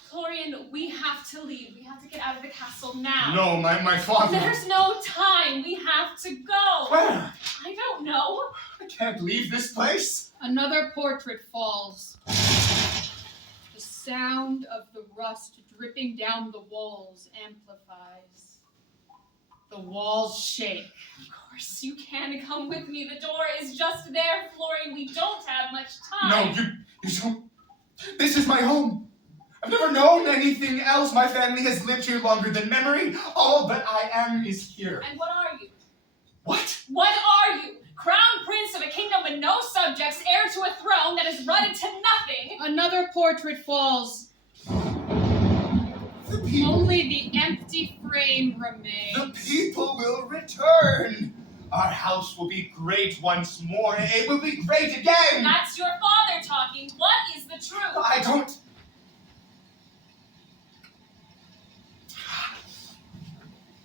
Florian, we have to leave. We have to get out of the castle now. No, my father. There's no time. We have to go. Where? I don't know. I can't leave this place. Another portrait falls. The sound of the rust dripping down the walls amplifies. The walls shake. Of course, you can come with me. The door is just there, Florian. We don't have much time. No, you don't. This is my home. I've never known anything else. My family has lived here longer than memory. All that I am is here. And what are you? What? What are you? Crown prince of a kingdom with no subjects, heir to a throne that has run into nothing. Another portrait falls. The people. Only the empty frame remains. The people will return. Our house will be great once more. It will be great again. That's your father talking. What is the truth? I don't.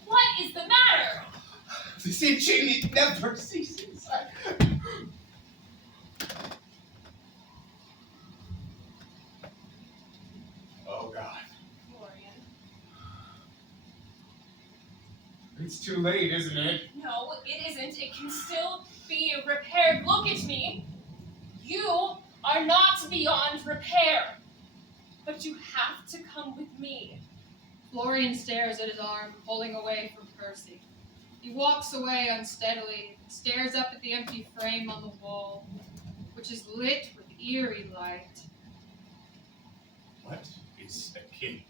What is the matter? This itching, it never ceases. Oh, God. Florian. It's too late, isn't it? No, it isn't. It can still be repaired. Look at me. You are not beyond repair. But you have to come with me. Florian stares at his arm, pulling away from Percy. He walks away unsteadily, stares up at the empty frame on the wall, which is lit with eerie light. What is a king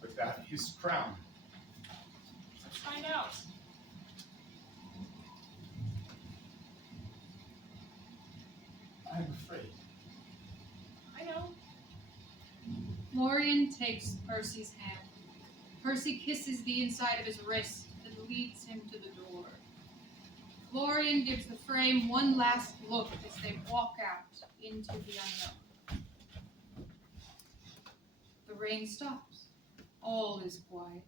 without his crown? Let's find out. I'm afraid. I know. Florian takes Percy's hand. Percy kisses the inside of his wrist and leads him to the door. Florian gives the frame one last look as they walk out into the unknown. The rain stops. All is quiet.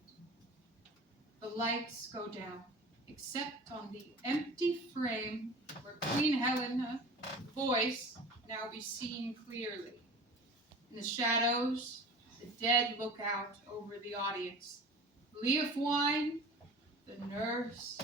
The lights go down, except on the empty frame where Queen Helena's voice now be seen clearly. In the shadows, the dead look out over the audience. Leofwine, the nurse,